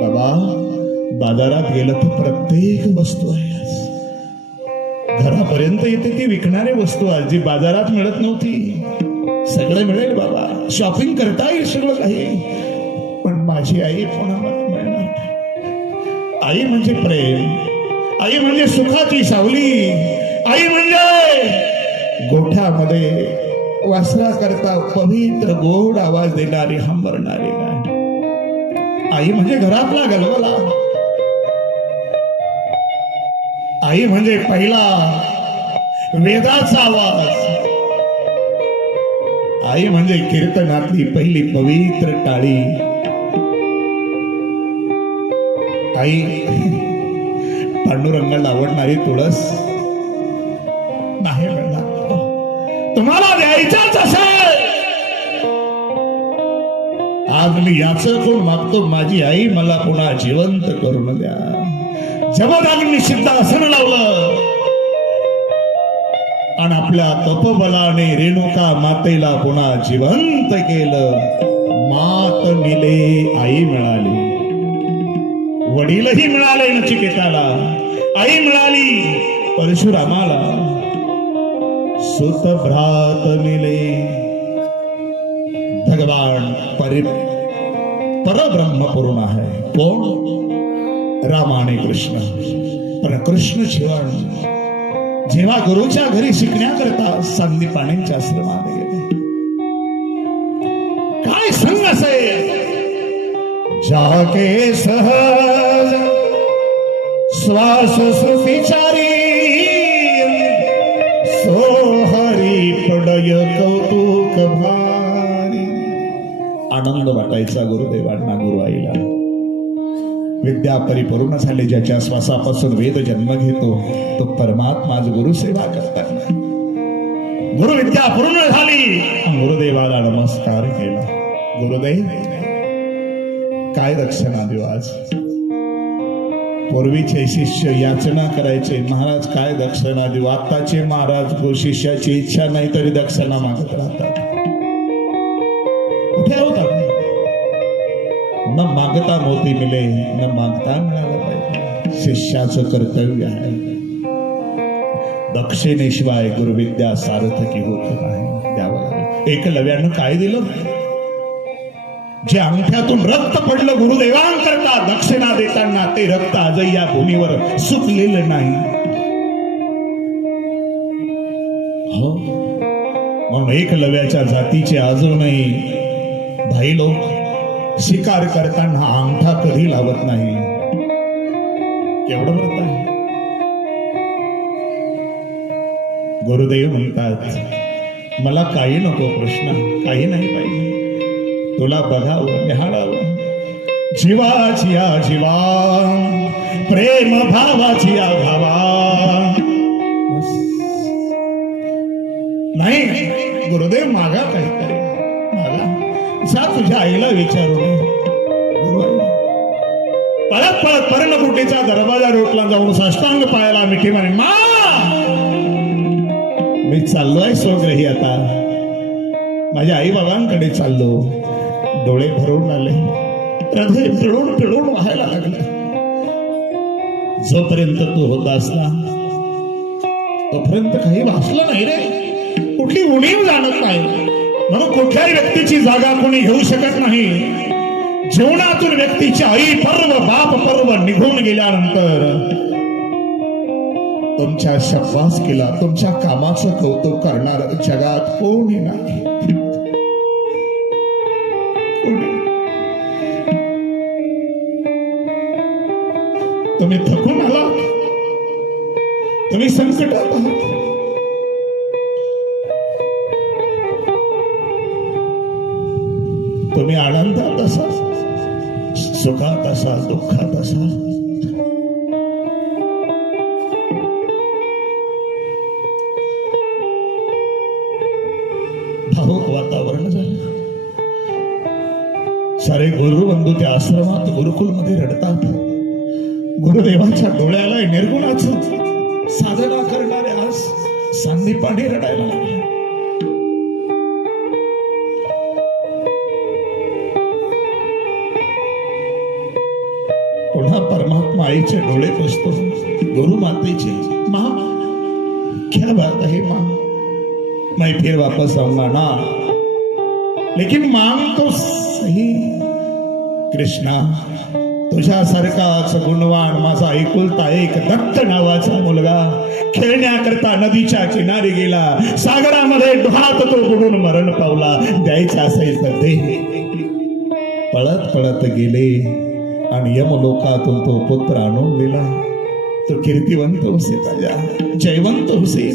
बाबा, बाजारात गेलं तर प्रत्येक वस्तू आहे. घरापर्यंत येते ती विकणारी वस्तू आज जी बाजारात मिळत नव्हती. सगळं मिळेल बाबा, शॉपिंग करता येईल सगळं काही, पण माझी आई पुन्हा मिळणार नाही. आई म्हणजे प्रेम, आई म्हणजे सुखाची सावली, आई म्हणजे गोठ्यामध्ये वासरा करता पवित्र गोड आवाज देणारी, हंबरणारी गाय. आई म्हणजे घरातला गलबला. आई म्हणजे पहिला वेदाचा आवाज. आई म्हणजे कीर्तनातली पहिली पवित्र टाळी. आई पांडुरंगाला आवडणारी तुळस नाही मिळणार. तुम्हाला द्यायचाच असेल, आज मी याचं कोण मागतो, माझी आई मला पुन्हा जिवंत करून द्या. जमदाग्नी सिद्धासन लावलं आणि आपल्या तपबलाने रेणुका मातेला पुन्हा जिवंत केलं. मात मिले, आई मिळाली. वडीलही मिळाले नचिकेताला, आई मिळाली परशुरामाला. सुत भ्रात मिले. भगवान परब्रह्म पूर्ण आहे. कोण? राम आणि कृष्ण. पण कृष्ण शिवण जेव्हा गुरुच्या घरी शिकण्याकरता संदीपाणींच्या आश्रमात गेले, काय संग असेल? जाके सहज श्वास श्रुतिचारी विद्या परिपूर्ण झाली, ज्याच्या श्वासापासून वेद जन्म घेतो तो परमात्माच गुरुसेवा करताना गुरु विद्या पूर्ण झाली, गुरुदेवाला नमस्कार केला. गुरुदेव काय दक्षिणा देऊ आज? पूर्वीचे शिष्य याचना करायचे, महाराज काय दक्षिणा देऊ? आताचे महाराज शिष्याची इच्छा नाही तरी दक्षिणा मागत राहतात. कुठे आहोत आपण? न मागता मोती मिले, न मागता मिळालं पाहिजे. शिष्याचं कर्तव्य आहे. दक्षिणेशिवाय गुरुविद्या सार्थकी होत नाही. द्यावं लागेल. एकलव्यानं काय दिलं? जे अंगठ्यातून रक्त पडलं गुरुदेवांकरता दक्षिणा देताना, ते रक्त आजही या भूमीवर सुकलेलं नाही. हो, म्हणून एकलव्याच्या जातीचे अजूनही भाई लोक शिकार करताना अंगठा कधी लावत नाही. केवढं व्रत आहे. गुरुदेव म्हणतात, मला काही नको कृष्णा, काही नाही पाहिजे. तुला बघावं, निहाळावं. जीवाची या जीवा, प्रेम भावाची या भावा. नाही गुरुदेव, मागा काहीतरी मागा. जा तुझ्या आईला विचारू. पळत पळत पर्णकुटीचा दरवाजा रोटला जाऊन साष्टांग पायाला मिठी म्हणे, मा मी चाललोय स्वगृही. आता माझ्या आई बाबांकडे चाललो. डोळे भरून आले, हृदय पिळून पिळून व्हायला लागले. जोपर्यंत तू होतास ना तोपर्यंत काही वाचलं नाही रे. कुठली उणीव जाणत नाही. म्हणून कुठल्याही व्यक्तीची जागा कोणी घेऊ शकत नाही. जीवनातून व्यक्तीची आई पर्व, बाप पर्व निघून गेल्यानंतर तुमच्या शब्बासकीला, तुमच्या कामाचं कौतुक करणार जगात कोणी नाही. तुम्ही थकून आलात, तुम्ही संकटात आहात. तुम्ही आनंदात असाल, सुखात असाल, दुःखात असाल. भावुक वातावरण झालं. सारे गुरुबंधू त्या आश्रमात गुरुकुलमध्ये रडतात. गुरुदेवांच्या डोळ्याला निर्गुणाचं साधना करणारे आज सांदीपाणी रडायला लागले. पुन्हा परमात्मा आईचे डोळे पुसतो. गुरु मातेचे, माँ क्या बात है माँ, मैं फिर वापस आऊंगा ना, लेकिन मांग तो सही. कृष्णा, तुझ्यासारखाच गुणवान माझा एकुलता एक दत्त नावाचा मुलगा खेळण्याकरता नदीच्या किनारी गेला. सागरामध्ये डोहात तो बुडून मरण पावला. द्यायचा असेल तर दे. पळत पळत गेले आणि यमलोकातून तो पुत्र आणून दिला. तो कीर्तिवंत होसे, राजा जयवंत होसे.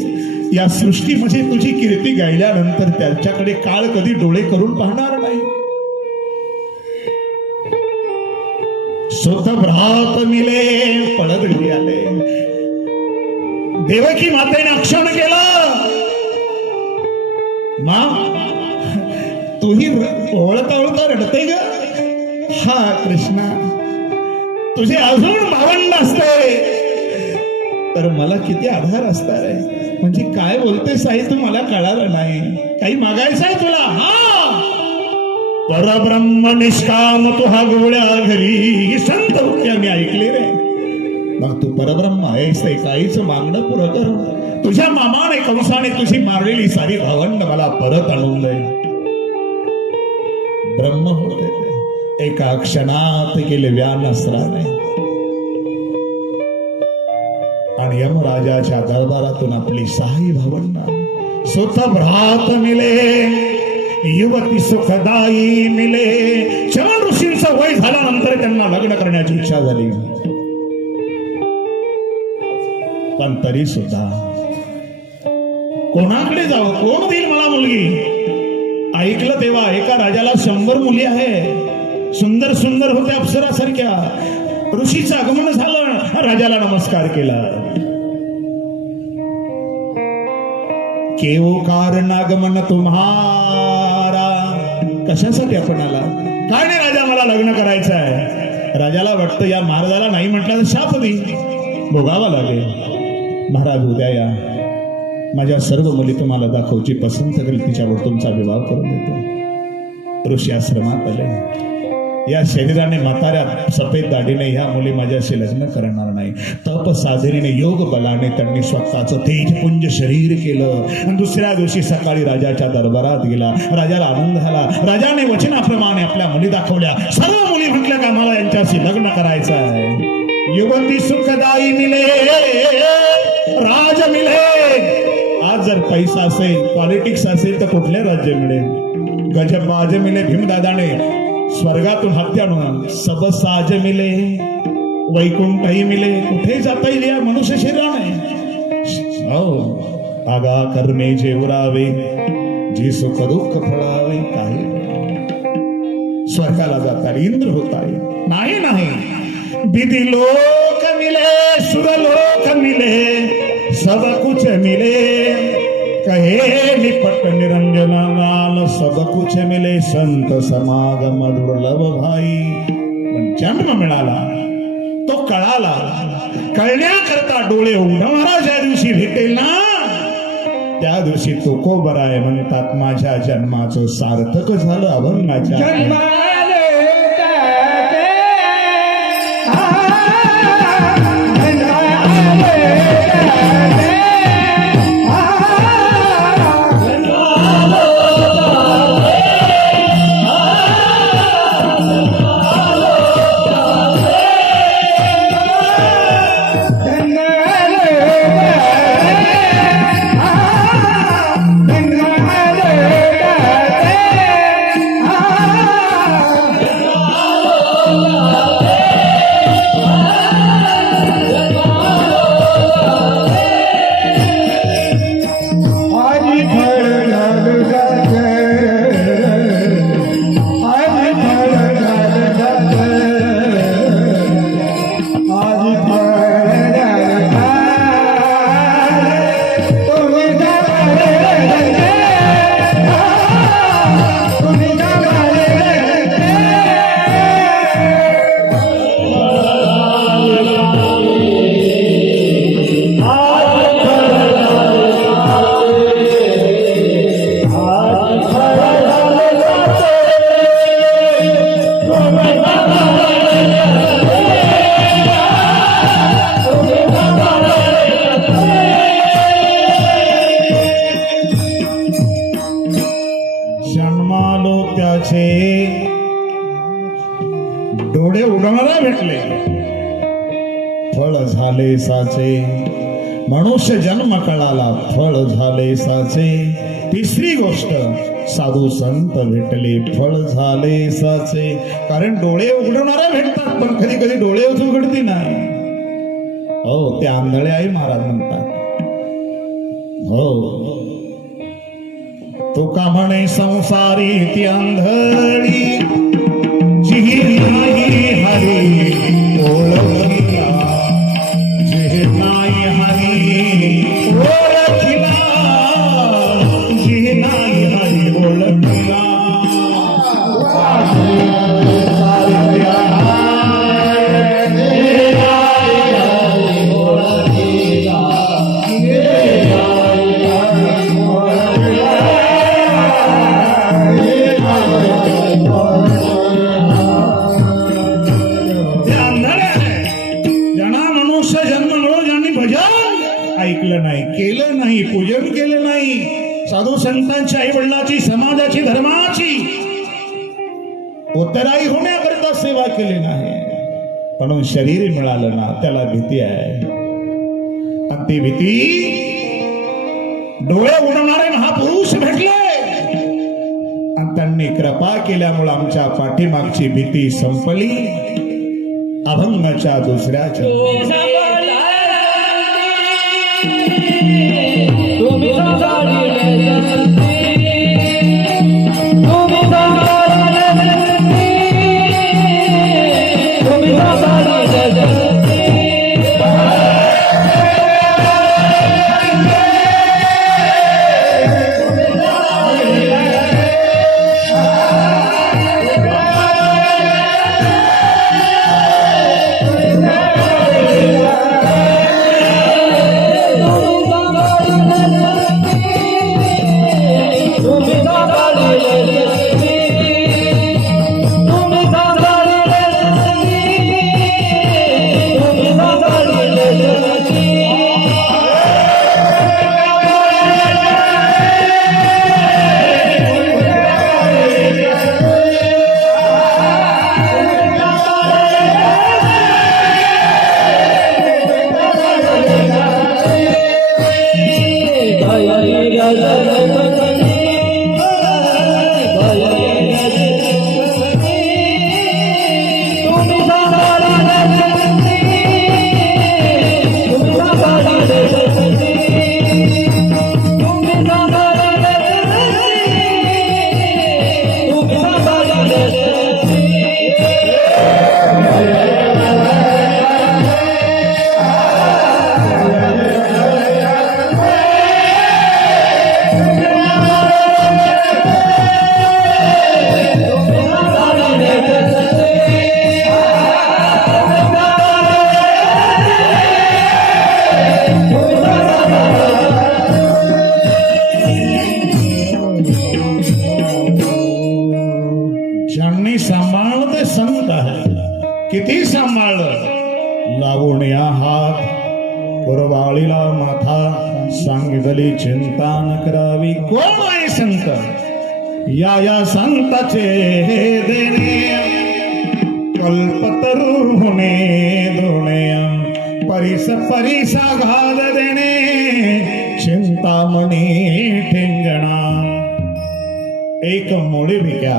या सृष्टीमध्ये तुझी कीर्ती गायल्यानंतर त्याच्याकडे काळ कधी डोळे करून पाहणार नाही. स्वतः भ्रात मिले, पळत घरी आले. देवकी मातेने अक्षण केलं. मा, तूही ओळखता ओळखता रडते ग. हा कृष्णा, तुझे अजून भावंड असते तर मला किती आधार असणार आहे. म्हणजे काय बोलतेस आई, तू मला कळालं नाही. काही मागायचं आहे तुला? हा, परब्रह्म निष्काम तू हा गोळ्या घरी संत होते मी ऐकले रे. मग तू परब्रह्म आहेस, काहीच मागणं पुरं कर. तुझ्या मामाने कंसाने तुझी मारलेली सारी भावंड मला परत आणून दे. ब्रह्म होते एका क्षणात गेले व्यान असराने. आणि यमराजाच्या दरबारातून आपली सहाही भावंड स्वतः भ्रात मिले, युवती सुखदायी मिले. चमन ऋषींचं वय झाल्यानंतर त्यांना लग्न करण्याची इच्छा झाली. पण तरी सुद्धा कोणाकडे जावं, कोण देईल मला मुलगी? ऐकलं तेव्हा एका राजाला 100 मुली आहे. सुंदर सुंदर होत्या, अप्सरासारख्या. ऋषीचं आगमन झालं, राजाला नमस्कार केला. केव कारण आगमन तुम्हारा, कशासाठी आपण आला? काय नाही राजा, मला लग्न करायचं आहे. राजाला वाटतं या महाराजाला नाही म्हटलं तर शाप देईल, भोगावा लागेल. महाराज उद्या या, माझ्या सर्व मुली तुम्हाला दाखवची पसंत करेल, तिच्यावर तुमचा विवाह करून देतो. ऋषी आश्रमात आले. या शरीराने म्हाताऱ्या सफेद दाढीने ह्या मुली माझ्याशी लग्न करणार नाही. तप साधनेने योग बलाने त्यांनी स्वतःचं तेजपुंज शरीर केलं. आणि दुसऱ्या दिवशी सकाळी राजाच्या दरबारात गेला. राजाला आनंद झाला. राजाने वचनाप्रमाणे आपल्या मुली दाखवल्या. सर्व मुली म्हटल्या का मला यांच्याशी लग्न करायचं आहे. युवती सुखदायी मिले, राज मिले. आज जर पैसा असेल, पॉलिटिक्स असेल तर कुठले राज्य मिळेल? गजबाज मिले, भीमदादाने स्वर्गातून हत्यानं सब साज मिले, वैकुंठही मिले. कुठे जाता येईल या मनुष्य शरीराने? हो, आगा करणे जे उरावे, जी सुख दुःख फळावे. काही स्वर्गाला जाता इंद्र होता नाही. नाही, विधि लोक मिले, सुरलोक मिले, सब कुछ मिले. कहे निपट निरंजन लाल, सब कुछ मिले, संत समागम दुर्लभ भाई. पण जन्म मिळाला तो कळाला. कळण्याकरता डोळे उघडणारा ज्या दिवशी भेटेल ना, त्या दिवशी तो कोबराय म्हणतात माझ्या जन्माचं सार्थक झालं. अभंगाच्या डोळे उडवणारा भेटले, फळ झाले साचे. मनुष्य जन्म कळाला, फळ झाले साचे. तिसरी गोष्ट, साधू संत भेटले, फळ झाले साचे. कारण डोळे उघडणारे भेटतात, पण कधी कधी डोळे उघडती नाही. हो, ते आंधळे आई महाराज म्हणतात. हो, तो का म्हणे संसारी ती आंधळी, जी नाही हरी ओळखिला, जी नाही हरी ओळखिला, जी नाही हरी ओळखिला. ऐकलं नाही, केलं नाही, पूजन केलं नाही, साधू संतांच्या आई वडिलाची, समाजाची, धर्माची उत्तराई होण्याकरिता सेवा केली नाही, म्हणून शरीर मिळालं ना, त्याला भीती आहे. आणि ती भीती डोळे उडवणारे महापुरुष भेटले आणि त्यांनी कृपा केल्यामुळे आमच्या पाठीमागची भीती संपली. अभंगाच्या दुसऱ्याच्या तुम्ही तुम्ही सांगितली चिंता न करावी. कोण आहे संत? या संताचे हे देणे कल्पतरू होणे दोणे परिसा घाल देणे चिंतामणी ठिंगणा. एक मोडी भिक्या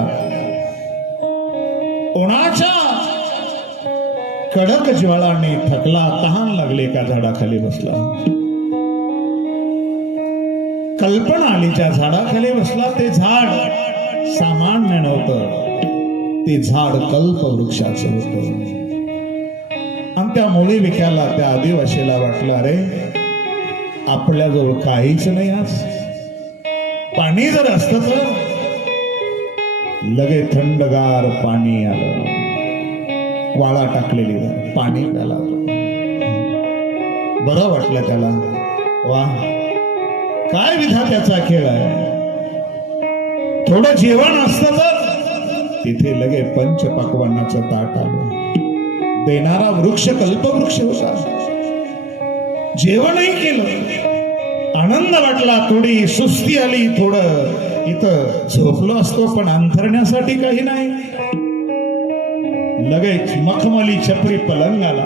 उन्हाच्या कडक ज्वाळाने थकला, तहान लागले, एका झाडाखाली बसला. कल्पना आलीच्या झाडाखाली बसला. ते झाड सामान्य नव्हतं, ते झाड कल्पवृक्षाचं होतं. आणि त्या मुली विक्याला, त्या आदिवासीला वाटलं, अरे आपल्याजवळ काहीच नाही, आज पाणी जर असतं तर. लगे थंडगार पाणी आलं, वाळा टाकलेली पाणी प्याला. बरं वाटलं त्याला. वा, काय विधात्याचा खेळ आहे. थोडं जेवण असतं तर तिथे लगे पंचपक्वान्नाचं ताट आलं. देणारा वृक्ष कल्पवृक्ष होता. जेवणही केलं, आनंद वाटला. थोडी सुस्ती आली, थोडं इथं झोपलो असतो, पण अंथरण्यासाठी काही नाही. लगेच मखमली छपरी पलंगाला,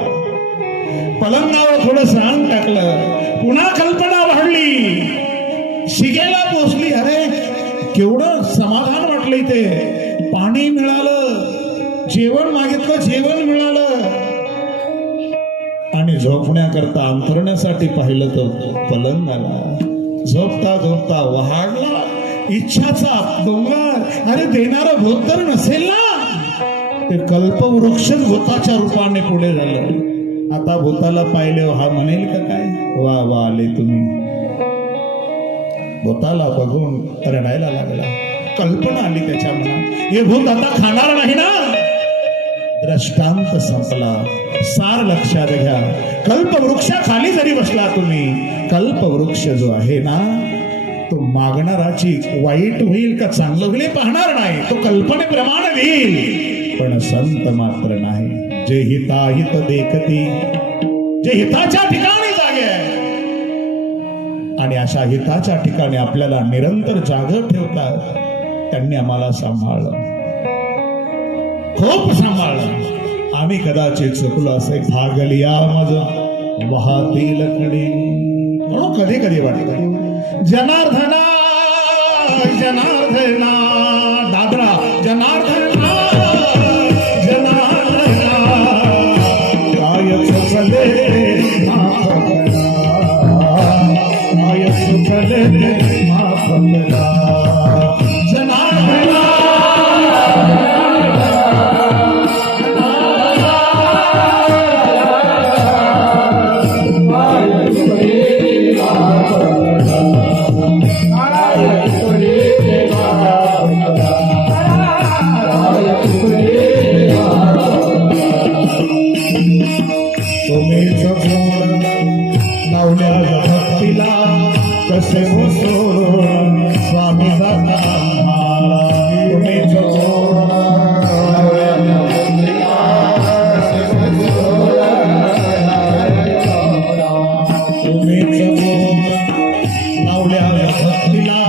पलंगावर थोडं सांग टाकलं. पुन्हा कल्पना वाढली, शिगेला पोचली. अरे केवढं समाधान वाटलं. इथे पाणी मिळालं, जेवण मागितलं, जेवण मिळालं. आणि झोपण्याकरता अंथरण्यासाठी पाहिलं तर पलंगाला. झोपता झोपता वहाडला इच्छाचा डोंगर. अरे देणारा भूत तर नसेल ना. ते कल्पवृक्ष भूताच्या रूपाने पुढे झालं. आता भूताला पाहिले, हा म्हणेल का काय, वा वा आले तुम्ही. भूताला बघून रडायला लागला. कल्पना आली त्याच्या मनात, हे भूत आता खाणार नाही ना. दृष्टांत संपला. सार लक्षात घ्या, कल्पवृक्षाखाली जरी बसला तुम्ही, कल्पवृक्ष जो आहे ना, तो मागणाराची वाईट होईल का चांगलं होईल पाहणार नाही. तो कल्पनेप्रमाणे देईल, पण संत मात्र नाही. जे हिताहित देखती, जे हिताच्या ठिकाणी जागे आहे. आणि अशा हिताच्या ठिकाणी आपल्याला निरंतर जागं ठेवतात. त्यांनी आम्हाला सांभाळलं, खूप सांभाळलं. आम्ही कदाचित चुकलो असे. भागलिया माझं वाहतील कडे. म्हणून कधी कधी वाटत, जनार्दना जनार्दना दादरा, जनार्दना जनार्दना काय चुकले माफ करा, काय चुकले माफ करा. जनार्दना कसे सोडून स्वामी जाता तुम्ही लावल्या भक्तीला,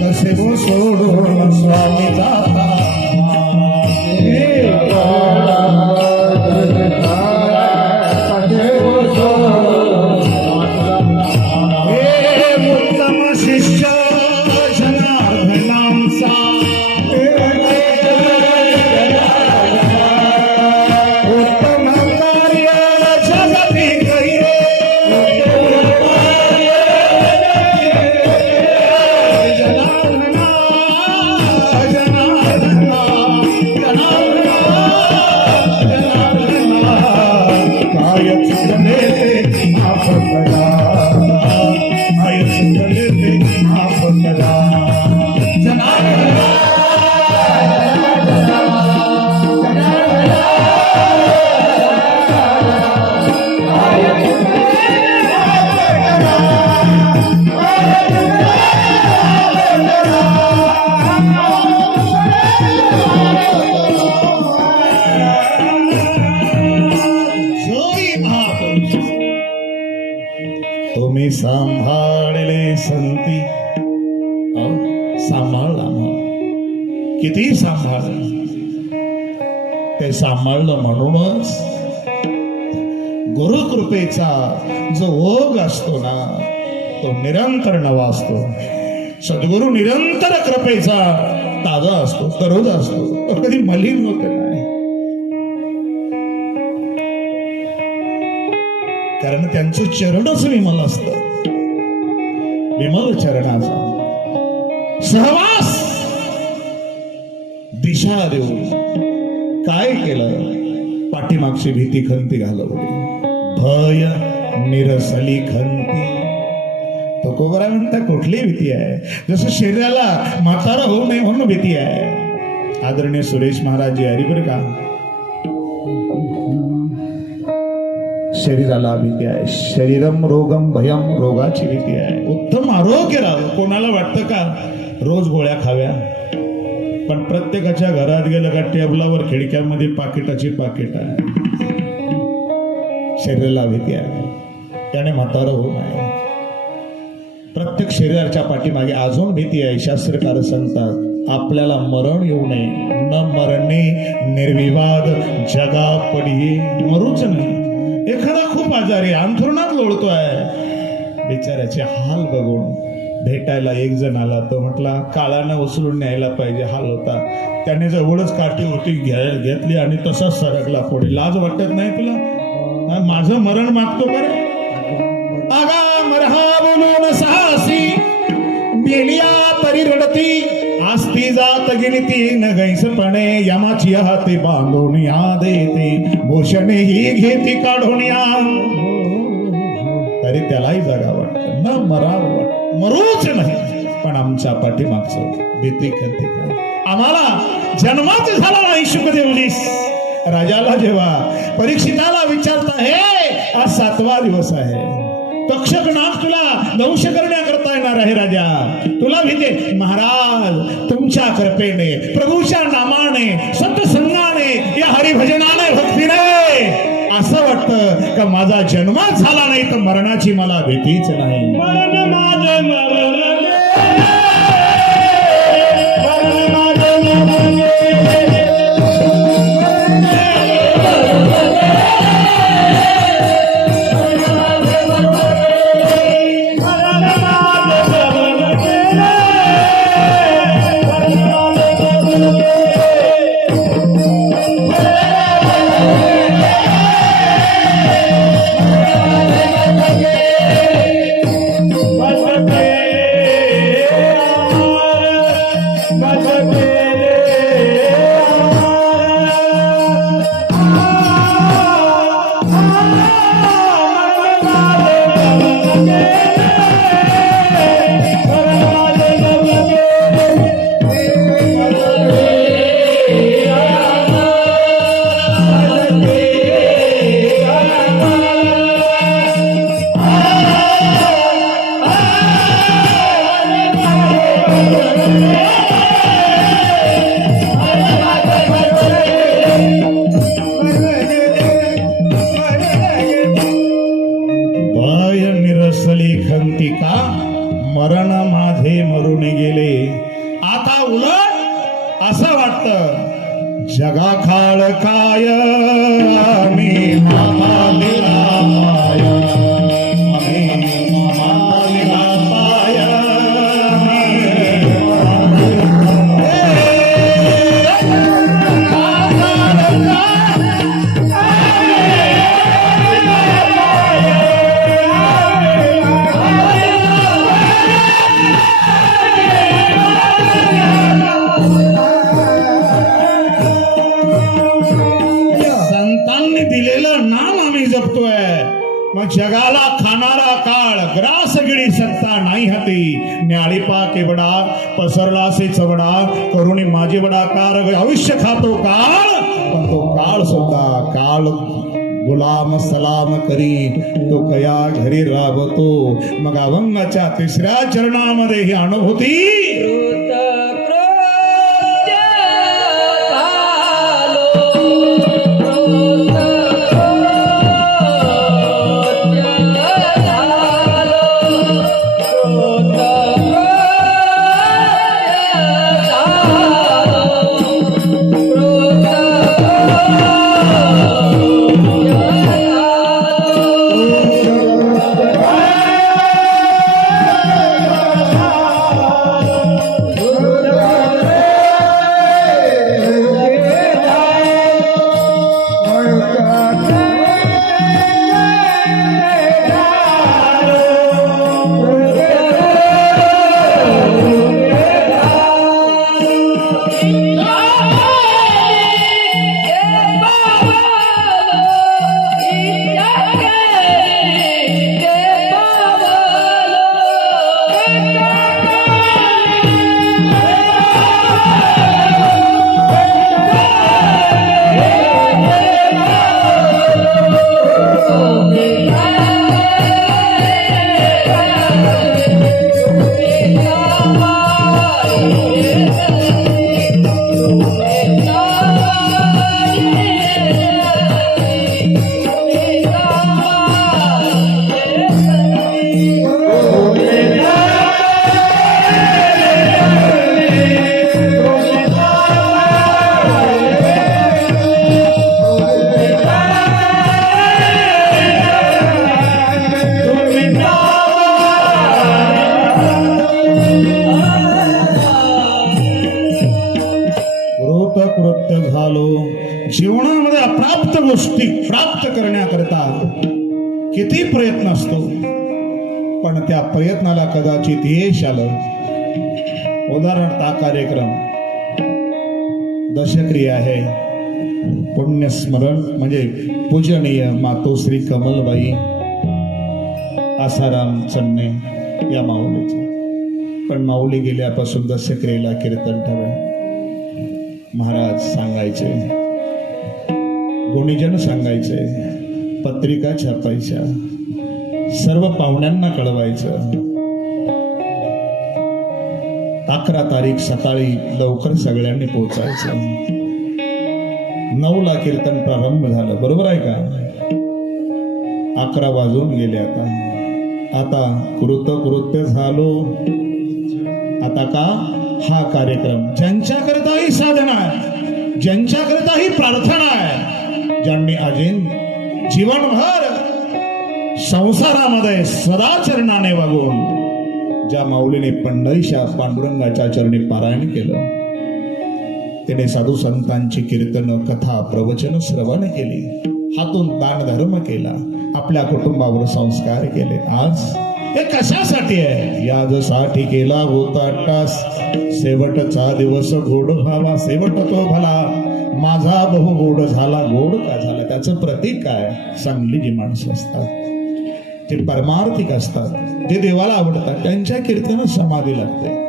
कसे सोडून स्वामी जाता. जनार्दना सांभाळले संती. सांभाळला मग किती सांभाळलं, ते सांभाळलं म्हणूनच गुरुकृपेचा जो ओघ असतो ना तो निरंतर नवा असतो. सद्गुरु निरंतर कृपेचा ताजा असतो, दररोज असतो, तो कधी मलिन होत नाही. कारण त्यांचं चरणच विमल असत. विमल चरणाचा सहवास दिशा देऊन काय केलं, पाठीमागची भीती खंती घालवली. भय निरसली खंती. तुकोबरा म्हणता कुठली भीती आहे, जसं शरीराला म्हातारा होऊ नये म्हणून भीती आहे. आदरणीय सुरेश महाराज जी हरिबर का शरीराला भीती आहे. शरीरम रोगम भयम, रोगाची भीती आहे. उत्तम आरोग्य राहावं. कोणाला वाटतं का रोज गोळ्या खाव्या, पण प्रत्येकाच्या घरात गेलं का टेबलावर खिडक्यामध्ये पाकिटाची पाकिट आहे. शरीराला भीती आहे, त्याने म्हातारं होऊ नये. प्रत्येक शरीराच्या पाठीमागे अजून भीती आहे. शास्त्रकार सांगतात आपल्याला मरण येऊ नये. न मरणे निर्विवाद जगा पडी. मरूच नाही. एखादा खूप आजारी अंथरुणात लोळतोय, बिचाऱ्याचे हाल बघून भेटायला एक जण आला. तो म्हटला काळानं उचलून न्यायला पाहिजे, हाल होता. त्याने जवळच काठी होती घेतली आणि तसाच सरकला पुढे. लाज वाटत नाही तुला? माझं मरण मागतो बरे. आगा मरहा बोलून साहसी बेलिया तरी रडती. आस्ती जात गिणती न गैसपणे. यमाची हाती बांधून या देते. भूषणे ही घेती काढून या. तरी त्यालाही जागा वाटतं, न मरावं वाटतं. मरूच नाही, पण आमच्या पाठीमागचं भीती खंती काय. आम्हाला जन्माच झाला नाही शुकदेवलीस. राजाला जेव्हा परीक्षिताला विचारता, हे आज 7वा दिवस आहे, तक्षक नाग तुला दंश करण्याकरता येणार आहे राजा, तुला भीती. महाराज तुमच्या कृपेने, प्रभूच्या नामाने, सत्संगाने, या हरिभजनाने, भक्तीने असं वाटतं का माझा जन्मच झाला नाही तर मरणाची मला भीतीच नाही. मरण माझे मरण मरण माझे मरून गेले. आता उलट असं वाटतं जगा खाळ काय मी मामालिला पाय, आम्ही मामालिला पाय. मग जगाला खाणारा काळ ग्रासगिरी सत्ता नाही हाती. न्याळीपा केवडा पसरला से चवडा करुणी माझे वडा कार आयुष्य खातो काळ, पण तो काळ सुद्धा काळ गुलाम सलाम करी तो कया घरी राबतो. मग अभंगाच्या 3ऱ्या चरणामध्ये ही अनुभूती झालो. जीवनामध्ये अप्राप्त गोष्टी प्राप्त करण्याकरता किती प्रयत्न असतो, पण त्या प्रयत्नाला कदाचित यश आलं. उदाहरणार्थ हा कार्यक्रम दशक्रिया आहे. पुण्यस्मरण म्हणजे पूजनीय मातोश्री कमलबाई आसाराम चन्ने या माऊलीचे. पण माऊली गेल्यापासून दशक्रियेला कीर्तन ठेवा. महाराज सांगायचे, गुणीजन सांगायचे, पत्रिका छापायच्या, सर्व पाहुण्यांना कळवायचं. 11 तारीख सकाळी लवकर सगळ्यांनी पोहोचायचं. 9ला कीर्तन प्रारंभ झालं, बरोबर आहे का? 11 वाजून गेले. आता कृत्य झालो. आता का हा कार्यक्रम ज्यांच्याकरताही साधना आहे, ज्यांच्याकरताही प्रार्थना आहे, ज्यांनी अजिन जीवनभर संसारामध्ये सदाचरणाने वागून ज्या माऊलीने पंढरीच्या पांडुरंगाच्या चरणी पारायण केलं, तिने साधू संतांची कीर्तन, कथा, प्रवचन श्रवण केली, हातून दान धर्म केला, आपल्या कुटुंबावर संस्कार केले. आज हे कशासाठी आहे? याजसाठी केला होता टास, शेवटचा दिवस गोड व्हावा, शेवट तो भला माझा बहु गोड झाला. गोड का झाला? त्याचं प्रतीक काय? चांगली जी माणसं असतात, जे परमार्थिक असतात, जे देवाला आवडतात, त्यांच्या कीर्तन समाधी लागते.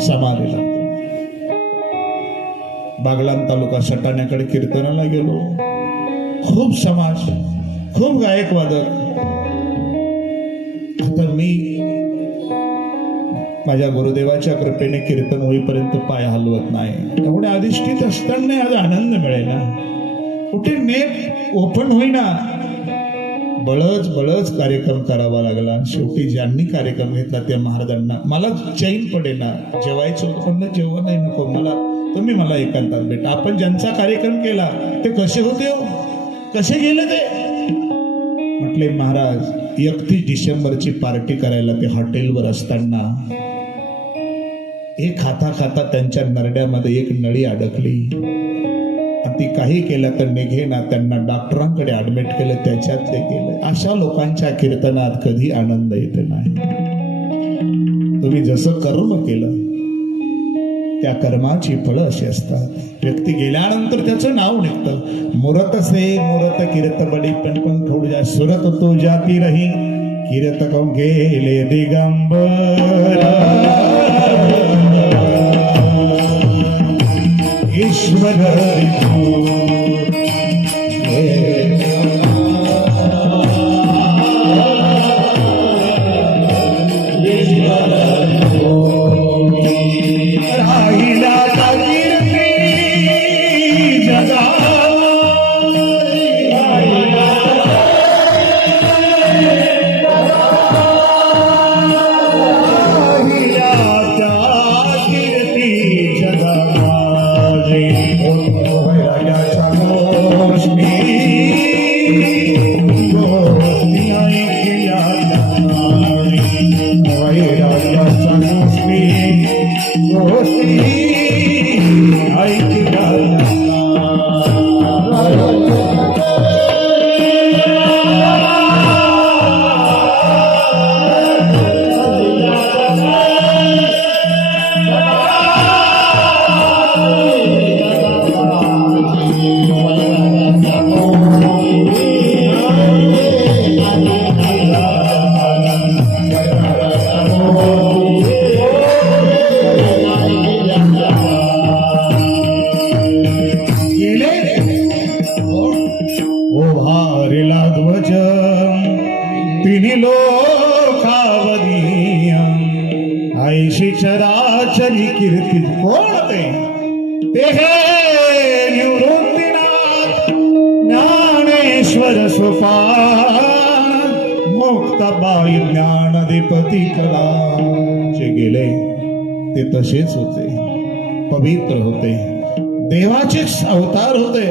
समाधी लागते. बागलाण तालुका सटाण्याकडे कीर्तनाला गेलो. खूप समाज, खूप गायक वादक. आता मी माझ्या गुरुदेवाच्या कृपेने कीर्तन होईपर्यंत पाय हलवत नाही. एवढ्या अधिष्ठित असताना आज आनंद मिळेल ना. कुठे नेट ओपन होईना, बळच कार्यक्रम करावा लागला. शेवटी ज्यांनी कार्यक्रम घेतला त्या महाराजांना मला चैन पडेना. जेवायचं होतं पण जेवण नाही, नको मला, तुम्ही मला एकांतात भेटा. आपण ज्यांचा कार्यक्रम केला ते कसे होते हो, कसे गेले ते? म्हटले महाराज 31 डिसेंबरची पार्टी करायला ते हॉटेलवर असताना एक खाता त्यांच्या नरड्यामध्ये एक नळी अडकली. ती काही केलं तर निघेना. त्यांना डॉक्टरांकडे ऍडमिट केलं, त्याच्यात ते केलं. अशा लोकांच्या कीर्तनात कधी आनंद येत नाही. तुम्ही जसं कर्म केलं त्या कर्माची फळं अशी असतात. व्यक्ती गेल्यानंतर त्याचं नाव निघतं. मुरत से मुरत कीर्त बडी पण थोड जा सुरत तो जाती रही कीर्त को गेले दिगंबर ईश्वर चराचरी कीर्ती कोण ते हे निवृत्तीनाथ ज्ञानेश्वर सोपान मुक्ताबाई ज्ञानधिपती कला. जे गेले ते तसेच होते, पवित्र होते, देवाचेच अवतार होते,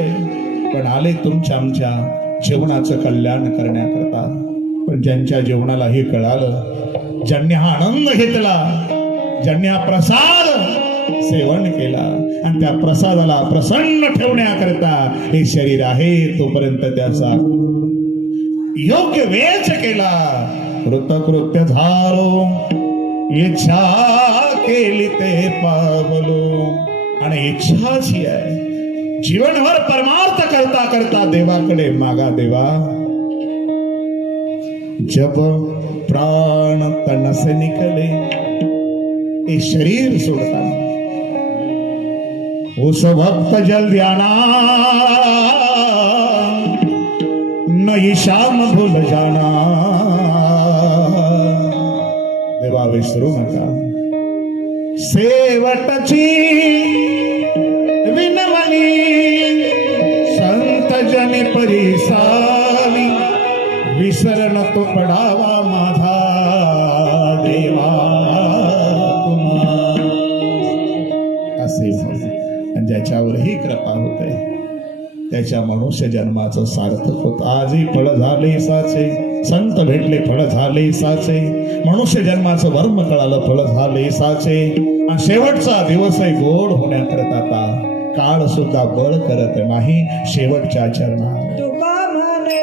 पण आले तुमच्या आमच्या जीवनाचं कल्याण करण्याकरता. पण ज्यांच्या जीवनाला हे कळालं, ज्यांनी हा आनंद घेतला, ज्यांनी हा प्रसाद सेवन केला आणि त्या प्रसादाला प्रसन्न ठेवण्याकरता हे शरीर आहे तोपर्यंत त्याचा योग्य वेच केला. कृतकृत्य झालो इच्छा केली ते पावलो. आणि इच्छाच ही आहे जीवनभर परमार्थ करता करता देवाकडे मागा देवा. जब प्राण तन से निकले हे शरीर सोडताना उस भक्त जल ध्याना नहीं शाम भूल जाना. देवा विसरू नका. शेवटची विनवणी संत जन परिसावी विसरण तो पडावा माझा देवा तुम्हा. असे आणि ज्याच्यावरही कृपा होते त्याच्या मनुष्य जन्माचं सार्थक होत. आजही फळ झाले साचे संत भेटले फळ झाले साचे. मनुष्य जन्माचं वर्म कळालं फळ झाले साचे. आणि शेवटचा दिवसही गोड होण्याकरता आता काळ सुद्धा बळ करत नाही. शेवटच्या चरणात तुका म्हणे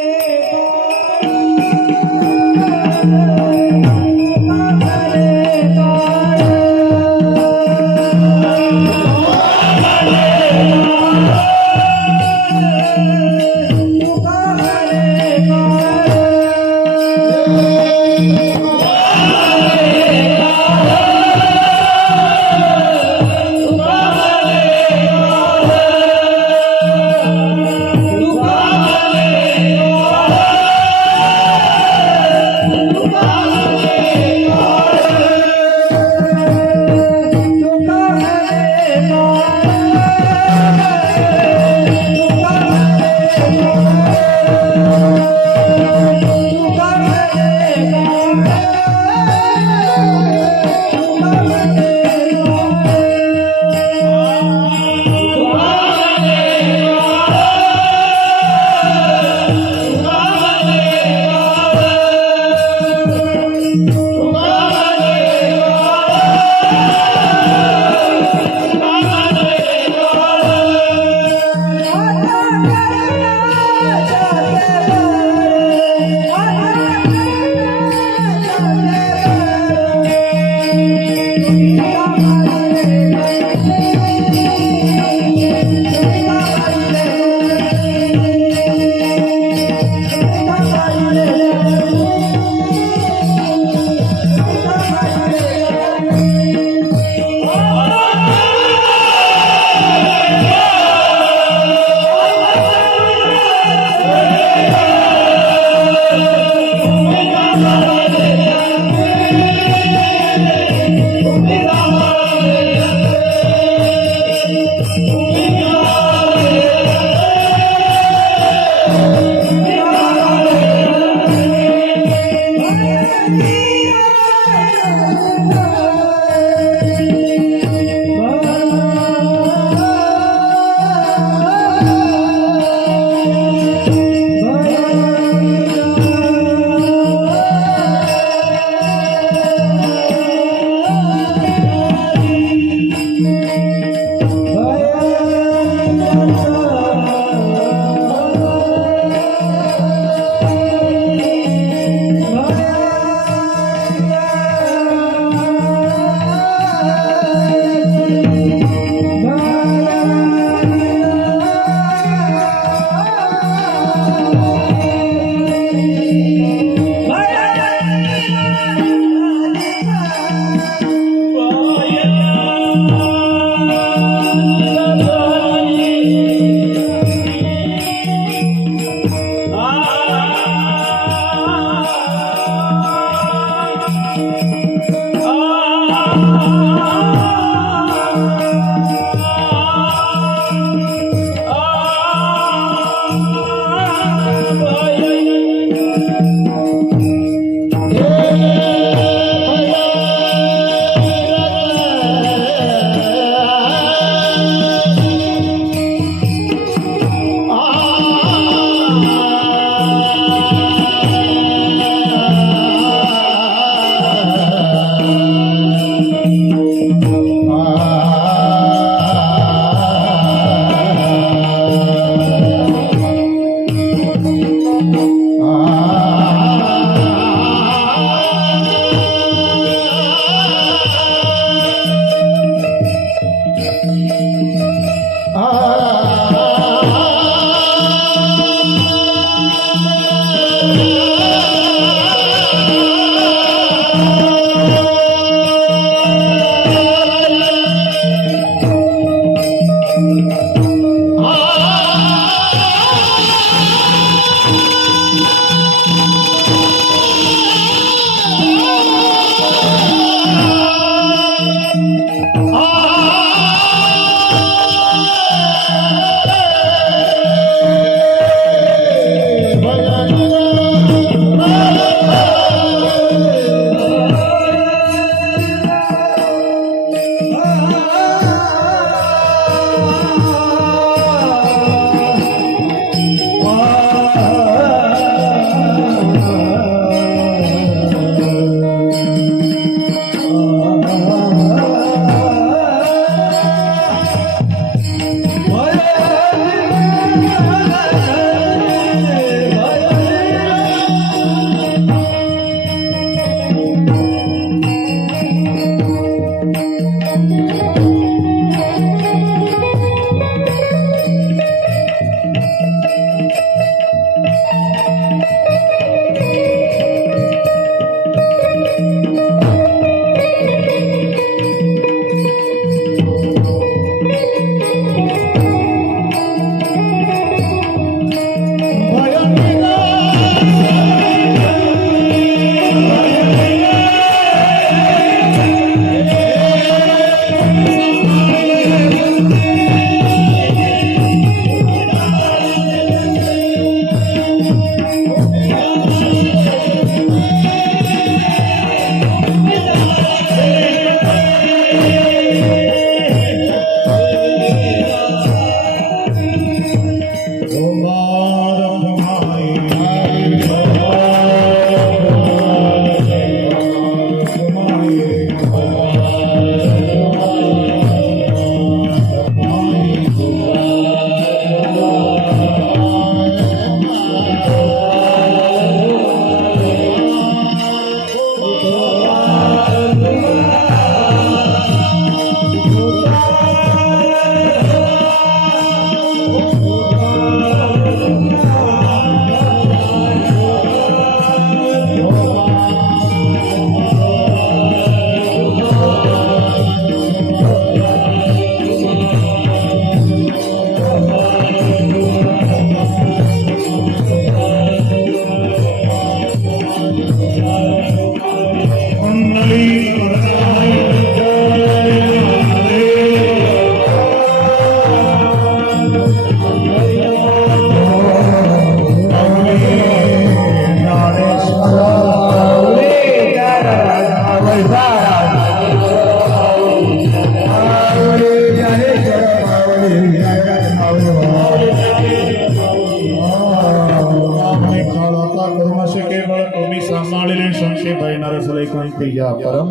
नरसले कंती या परम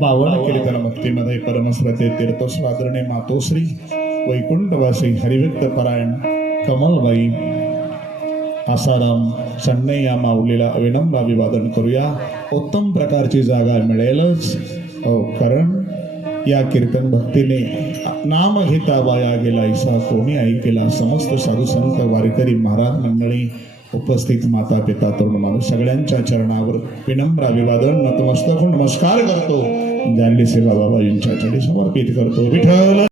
पावन कीर्तन भक्तीमध्ये परमश्रते तीर्थस्वादरणे मातोश्री वैकुंठवासी हरिभक्त परायण कमलबाई आसाराम सन्ने या माऊलीला विनम्र अभिवादन करूया. उत्तम प्रकारची जागा मिळेलच. कारण या कीर्तन भक्तीने नाम घेता वाया गेला ऐसा कोणी ऐकेला. समस्त साधू संत वारकरी महाराज मंडळी उपस्थित माता पिता तरुण माणूस सगळ्यांच्या चरणावर विनम्र अभिवादन नतमस्तक नमस्कार करतो. जानली सेवा बाबाजींच्या चरणी समर्पित करतो. विठ्ठल